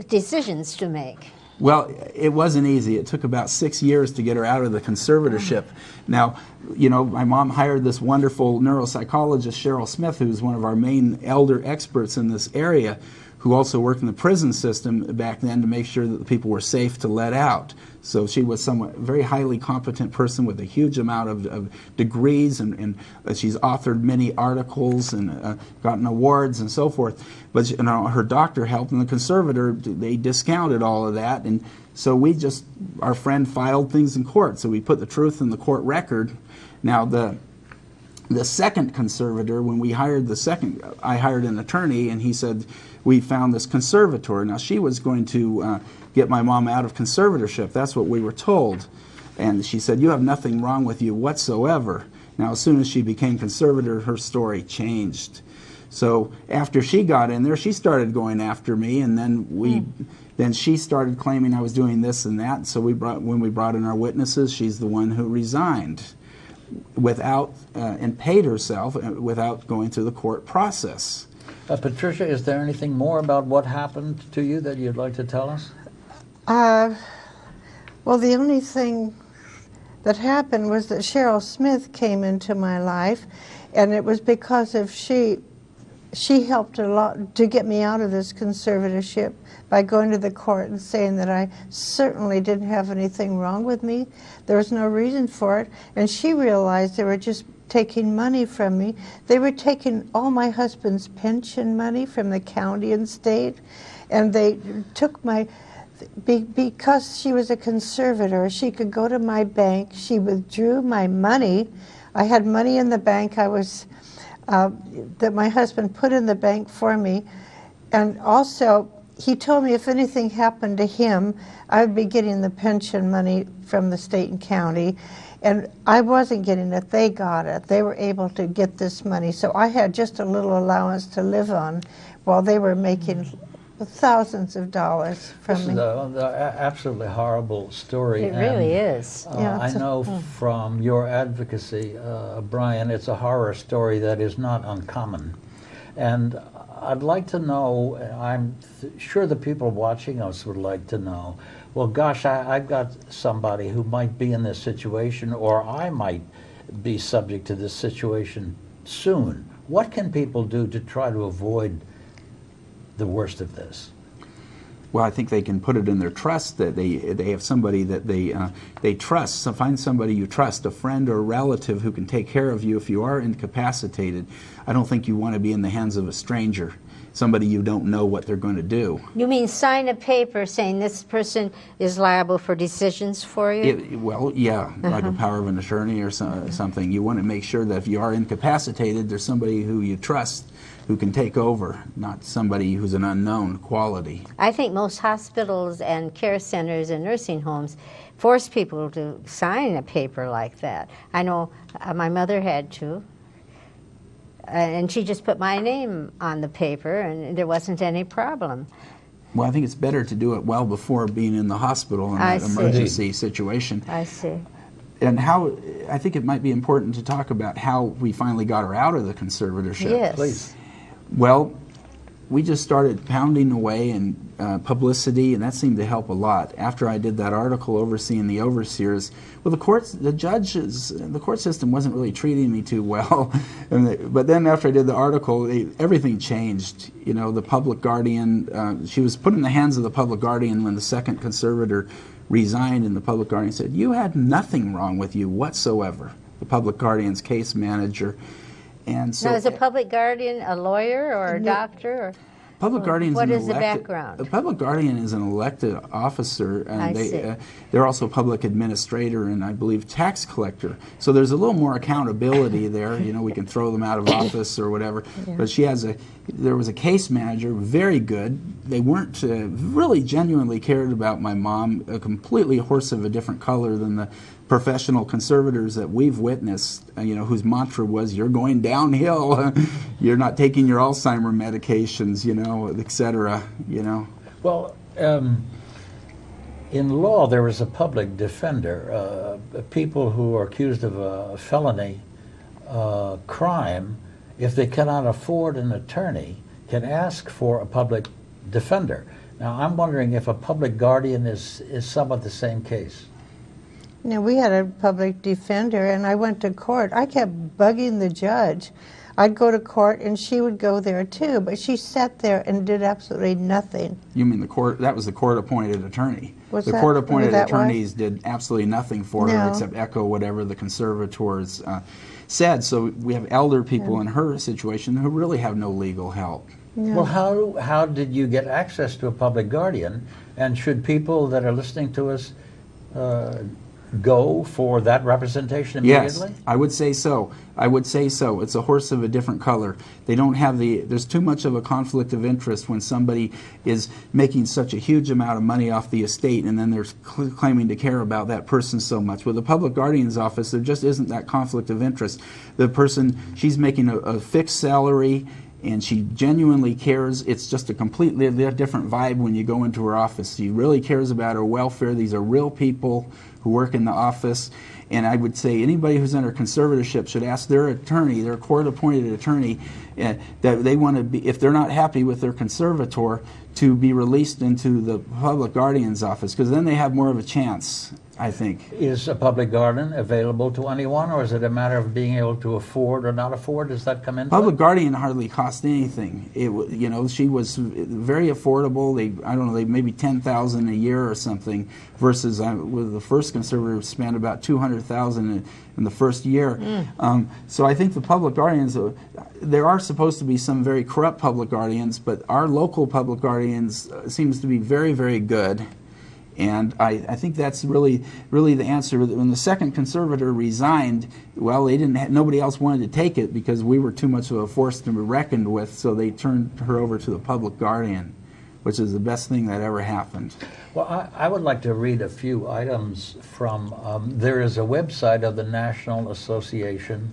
decisions to make? Well, it wasn't easy. It took about 6 years to get her out of the conservatorship. Now, my mom hired this wonderful neuropsychologist, Cheryl Smith, who's one of our main elder experts in this area, who also worked in the prison system back then to make sure that the people were safe to let out. So she was very highly competent person with a huge amount of degrees, and she's authored many articles and gotten awards and so forth. But her doctor helped, and the conservator, they discounted all of that. And so our friend filed things in court. So we put the truth in the court record. Now, the second conservator, when we hired I hired an attorney, and he said, we found this conservator. Now, she was going to get my mom out of conservatorship. That's what we were told. And she said, you have nothing wrong with you whatsoever. Now, as soon as she became conservator, her story changed. So after she got in there, she started going after me, and then she started claiming I was doing this and that. So when we brought in our witnesses, she's the one who resigned and paid herself without going through the court process. Patricia, is there anything more about what happened to you that you'd like to tell us? Well, the only thing that happened was that Cheryl Smith came into my life, and it was because of she helped a lot to get me out of this conservatorship by going to the court and saying that I certainly didn't have anything wrong with me. There was no reason for it, and she realized they were just taking money from me. They were taking all my husband's pension money from the county and state, and they took because she was a conservator, she could go to my bank. She withdrew my money. I had money in the bank that my husband put in the bank for me, and also he told me if anything happened to him, I would be getting the pension money from the state and county. And I wasn't getting it. They got it. They were able to get this money. So I had just a little allowance to live on while they were making thousands of dollars from This me. is an absolutely horrible story. It really is. Yeah, I it's a- know from your advocacy, Brian, it's a horror story that is not uncommon. And I'd like to know, I'm sure the people watching us would like to know, well, gosh, I've got somebody who might be in this situation, or I might be subject to this situation soon. What can people do to try to avoid the worst of this? Well, I think they can put it in their trust that they have somebody that they trust. So find somebody you trust, a friend or a relative who can take care of you if you are incapacitated. I don't think you want to be in the hands of a stranger, somebody you don't know what they're going to do. You mean sign a paper saying this person is liable for decisions for you? Well, yeah, like a power of an attorney or something. You want to make sure that if you are incapacitated, there's somebody who you trust who can take over, not somebody who's an unknown quality. I think most hospitals and care centers and nursing homes force people to sign a paper like that. I know my mother had to, and she just put my name on the paper and there wasn't any problem. Well, I think it's better to do it well before being in the hospital in that emergency situation. I see. And how, I think it might be important to talk about how we finally got her out of the conservatorship. Yes. Please. Well, we just started pounding away in publicity, and that seemed to help a lot. After I did that article overseeing the overseers, well, the court system wasn't really treating me too well. But then after I did the article, everything changed. You know, the public guardian, she was put in the hands of the public guardian when the second conservator resigned, and the public guardian said, "You had nothing wrong with you whatsoever." The public guardian's case manager. And so, now, is a public guardian a lawyer or a doctor? Or public guardian what is the background? A public guardian is an elected officer, and I see. They're also public administrator and I believe tax collector. So there's a little more accountability there. You know, we can throw them out of office or whatever. Yeah. But there was a case manager, very good. They weren't really genuinely cared about my mom. A completely horse of a different color than the professional conservators that we've witnessed, you know, whose mantra was, "You're going downhill, you're not taking your Alzheimer medications," you know, etc., you know. Well, in law, there is a public defender. People who are accused of a felony crime, if they cannot afford an attorney, can ask for a public defender. Now, I'm wondering if a public guardian is somewhat the same case. You know, we had a public defender, and I went to court. I kept bugging the judge. I'd go to court, and she would go there too, but she sat there and did absolutely nothing. You mean the court? That was the court-appointed attorney. What's the that? court-appointed That attorneys did absolutely nothing for her No. except echo whatever the conservators said. So we have elder people in her situation who really have no legal help. Well, how did you get access to a public guardian? And should people that are listening to us go for that representation immediately? Yes, I would say so. I would say so. It's a horse of a different color. They don't have there's too much of a conflict of interest when somebody is making such a huge amount of money off the estate and then they're claiming to care about that person so much. With the public guardian's office, there just isn't that conflict of interest. The person, she's making a fixed salary and she genuinely cares. It's just a completely different vibe when you go into her office. She really cares about her welfare. These are real people who work in the office. And I would say anybody who's under conservatorship should ask their attorney, their court-appointed attorney, that they want to be, if they're not happy with their conservator, to be released into the public guardian's office, because then they have more of a chance, I think. Is a public guardian available to anyone, or is it a matter of being able to afford or not afford? Does that come into Public it? guardian hardly cost anything. You know, she was very affordable. I don't know, they maybe $10,000 a year or something, versus with the first conservator spent about $200,000 in the first year. So I think the public guardians, there are supposed to be some very corrupt public guardians, but our local public guardians seems to be very, very good. And I think that's really the answer. When the second conservator resigned, well, nobody else wanted to take it because we were too much of a force to be reckoned with, so they turned her over to the public guardian. which is the best thing that ever happened. Well, I would like to read a few items from, there is a website of the National Association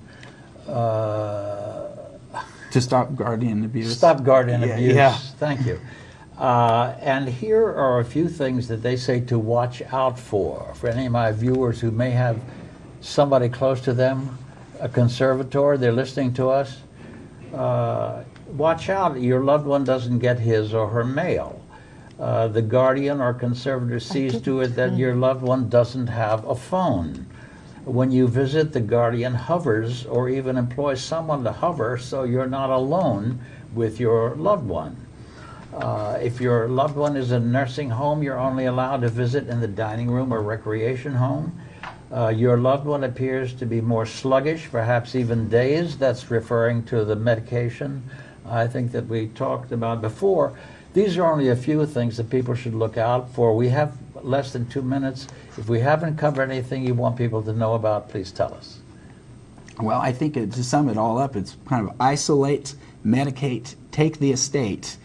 to Stop Guardian Abuse. Stop Guardian Abuse, yeah. Thank you. And here are a few things that they say to watch out for any of my viewers who may have somebody close to them, a conservator, they're listening to us. Watch out, your loved one doesn't get his or her mail. The guardian or conservator sees to it that your loved one doesn't have a phone. When you visit, the guardian hovers or even employs someone to hover so you're not alone with your loved one. If your loved one is in a nursing home, you're only allowed to visit in the dining room or recreation home. Your loved one appears to be more sluggish, perhaps even dazed. That's referring to the medication I think that we talked about before. These are only a few things that people should look out for. We have less than 2 minutes. If we haven't covered anything you want people to know about, please tell us. Well, I think to sum it all up, it's kind of isolate, medicate, take the estate.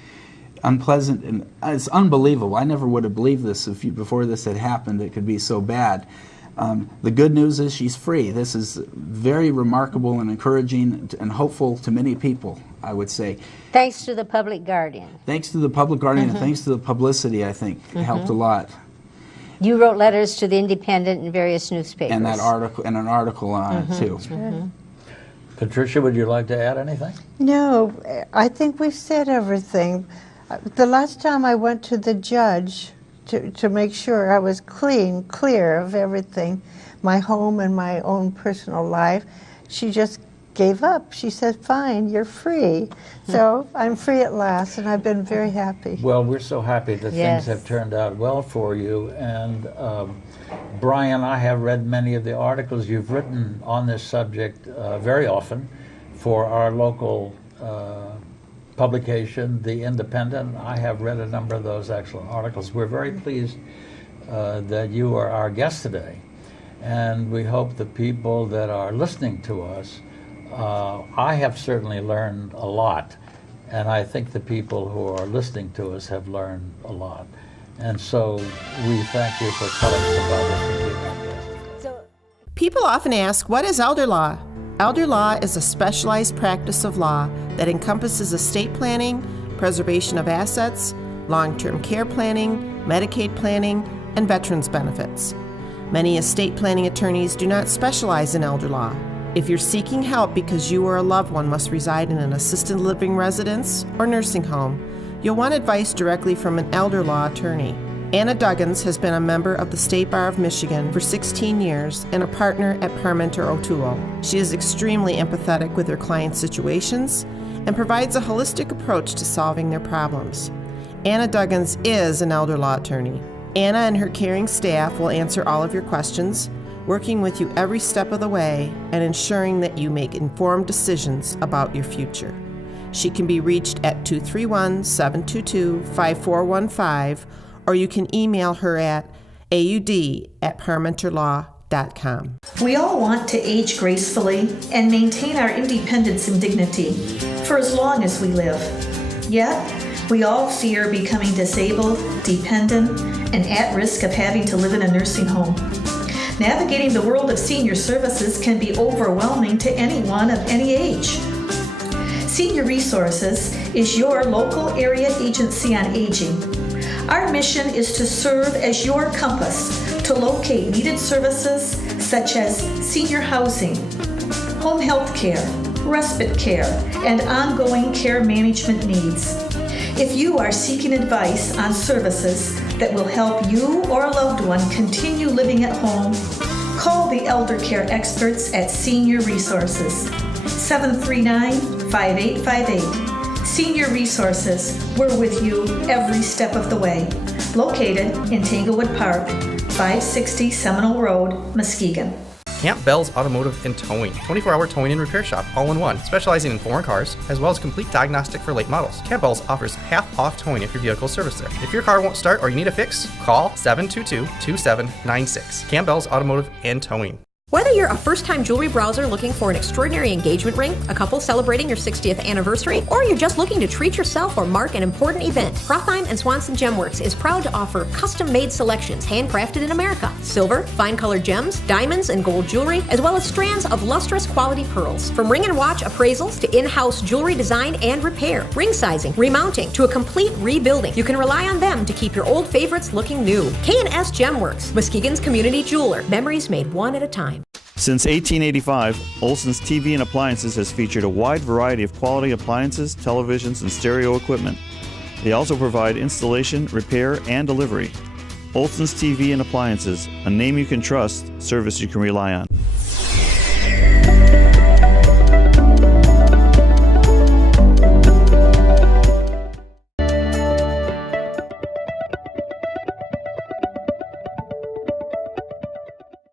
Unpleasant, and it's unbelievable. I never would have believed this before this had happened. It could be so bad. The good news is she's free. This is very remarkable and encouraging and hopeful to many people, I would say. Thanks to the public guardian. Thanks to the public guardian and thanks to the publicity, I think, it helped a lot. You wrote letters to the Independent and various newspapers. And that article, and an article on it too. Patricia, would you like to add anything? No, I think we've said everything. The last time I went to the judge to make sure I was clear of everything, my home and my own personal life, she just gave up. She said, fine, you're free. So I'm free at last, and I've been very happy. Well, we're so happy that Yes. things have turned out well for you. And Brian, I have read many of the articles you've written on this subject very often for our local publication, The Independent. I have read a number of those excellent articles. We're very pleased that you are our guest today. And we hope the people that are listening to us, I have certainly learned a lot. And I think the people who are listening to us have learned a lot. And so we thank you for telling us about this and being our guest. People often ask, what is elder law? Elder law is a specialized practice of law that encompasses estate planning, preservation of assets, long-term care planning, Medicaid planning, and veterans benefits. Many estate planning attorneys do not specialize in elder law. If you're seeking help because you or a loved one must reside in an assisted living residence or nursing home, you'll want advice directly from an elder law attorney. Anna Duggins has been a member of the State Bar of Michigan for 16 years and a partner at Parmenter O'Toole. She is extremely empathetic with her clients' situations and provides a holistic approach to solving their problems. Anna Duggins is an elder law attorney. Anna and her caring staff will answer all of your questions, working with you every step of the way and ensuring that you make informed decisions about your future. She can be reached at 231-722-5415, or you can email her at aud@parmenterlaw.com. We all want to age gracefully and maintain our independence and dignity for as long as we live. Yet, we all fear becoming disabled, dependent, and at risk of having to live in a nursing home. Navigating the world of senior services can be overwhelming to anyone of any age. Senior Resources is your local area agency on aging. Our mission is to serve as your compass to locate needed services such as senior housing, home health care, respite care, and ongoing care management needs. If you are seeking advice on services that will help you or a loved one continue living at home, call the elder care experts at Senior Resources, 739-5858. Senior Resources, we're with you every step of the way. Located in Tanglewood Park, 560 Seminole Road, Muskegon. Camp Bell's Automotive and Towing, 24-hour towing and repair shop, all in one, specializing in foreign cars, as well as complete diagnostic for late models. Camp Bell's offers half-off towing if your vehicle is serviced there. If your car won't start or you need a fix, call 722-2796. Camp Bell's Automotive and Towing. Whether you're a first-time jewelry browser looking for an extraordinary engagement ring, a couple celebrating your 60th anniversary, or you're just looking to treat yourself or mark an important event, Prothheim & Swanson Gemworks is proud to offer custom-made selections handcrafted in America. Silver, fine-colored gems, diamonds, and gold jewelry, as well as strands of lustrous quality pearls. From ring and watch appraisals to in-house jewelry design and repair, ring sizing, remounting, to a complete rebuilding, you can rely on them to keep your old favorites looking new. K&S Gemworks, Muskegon's community jeweler. Memories made one at a time. Since 1885, Olson's TV and Appliances has featured a wide variety of quality appliances, televisions, and stereo equipment. They also provide installation, repair, and delivery. Olson's TV and Appliances, a name you can trust, service you can rely on.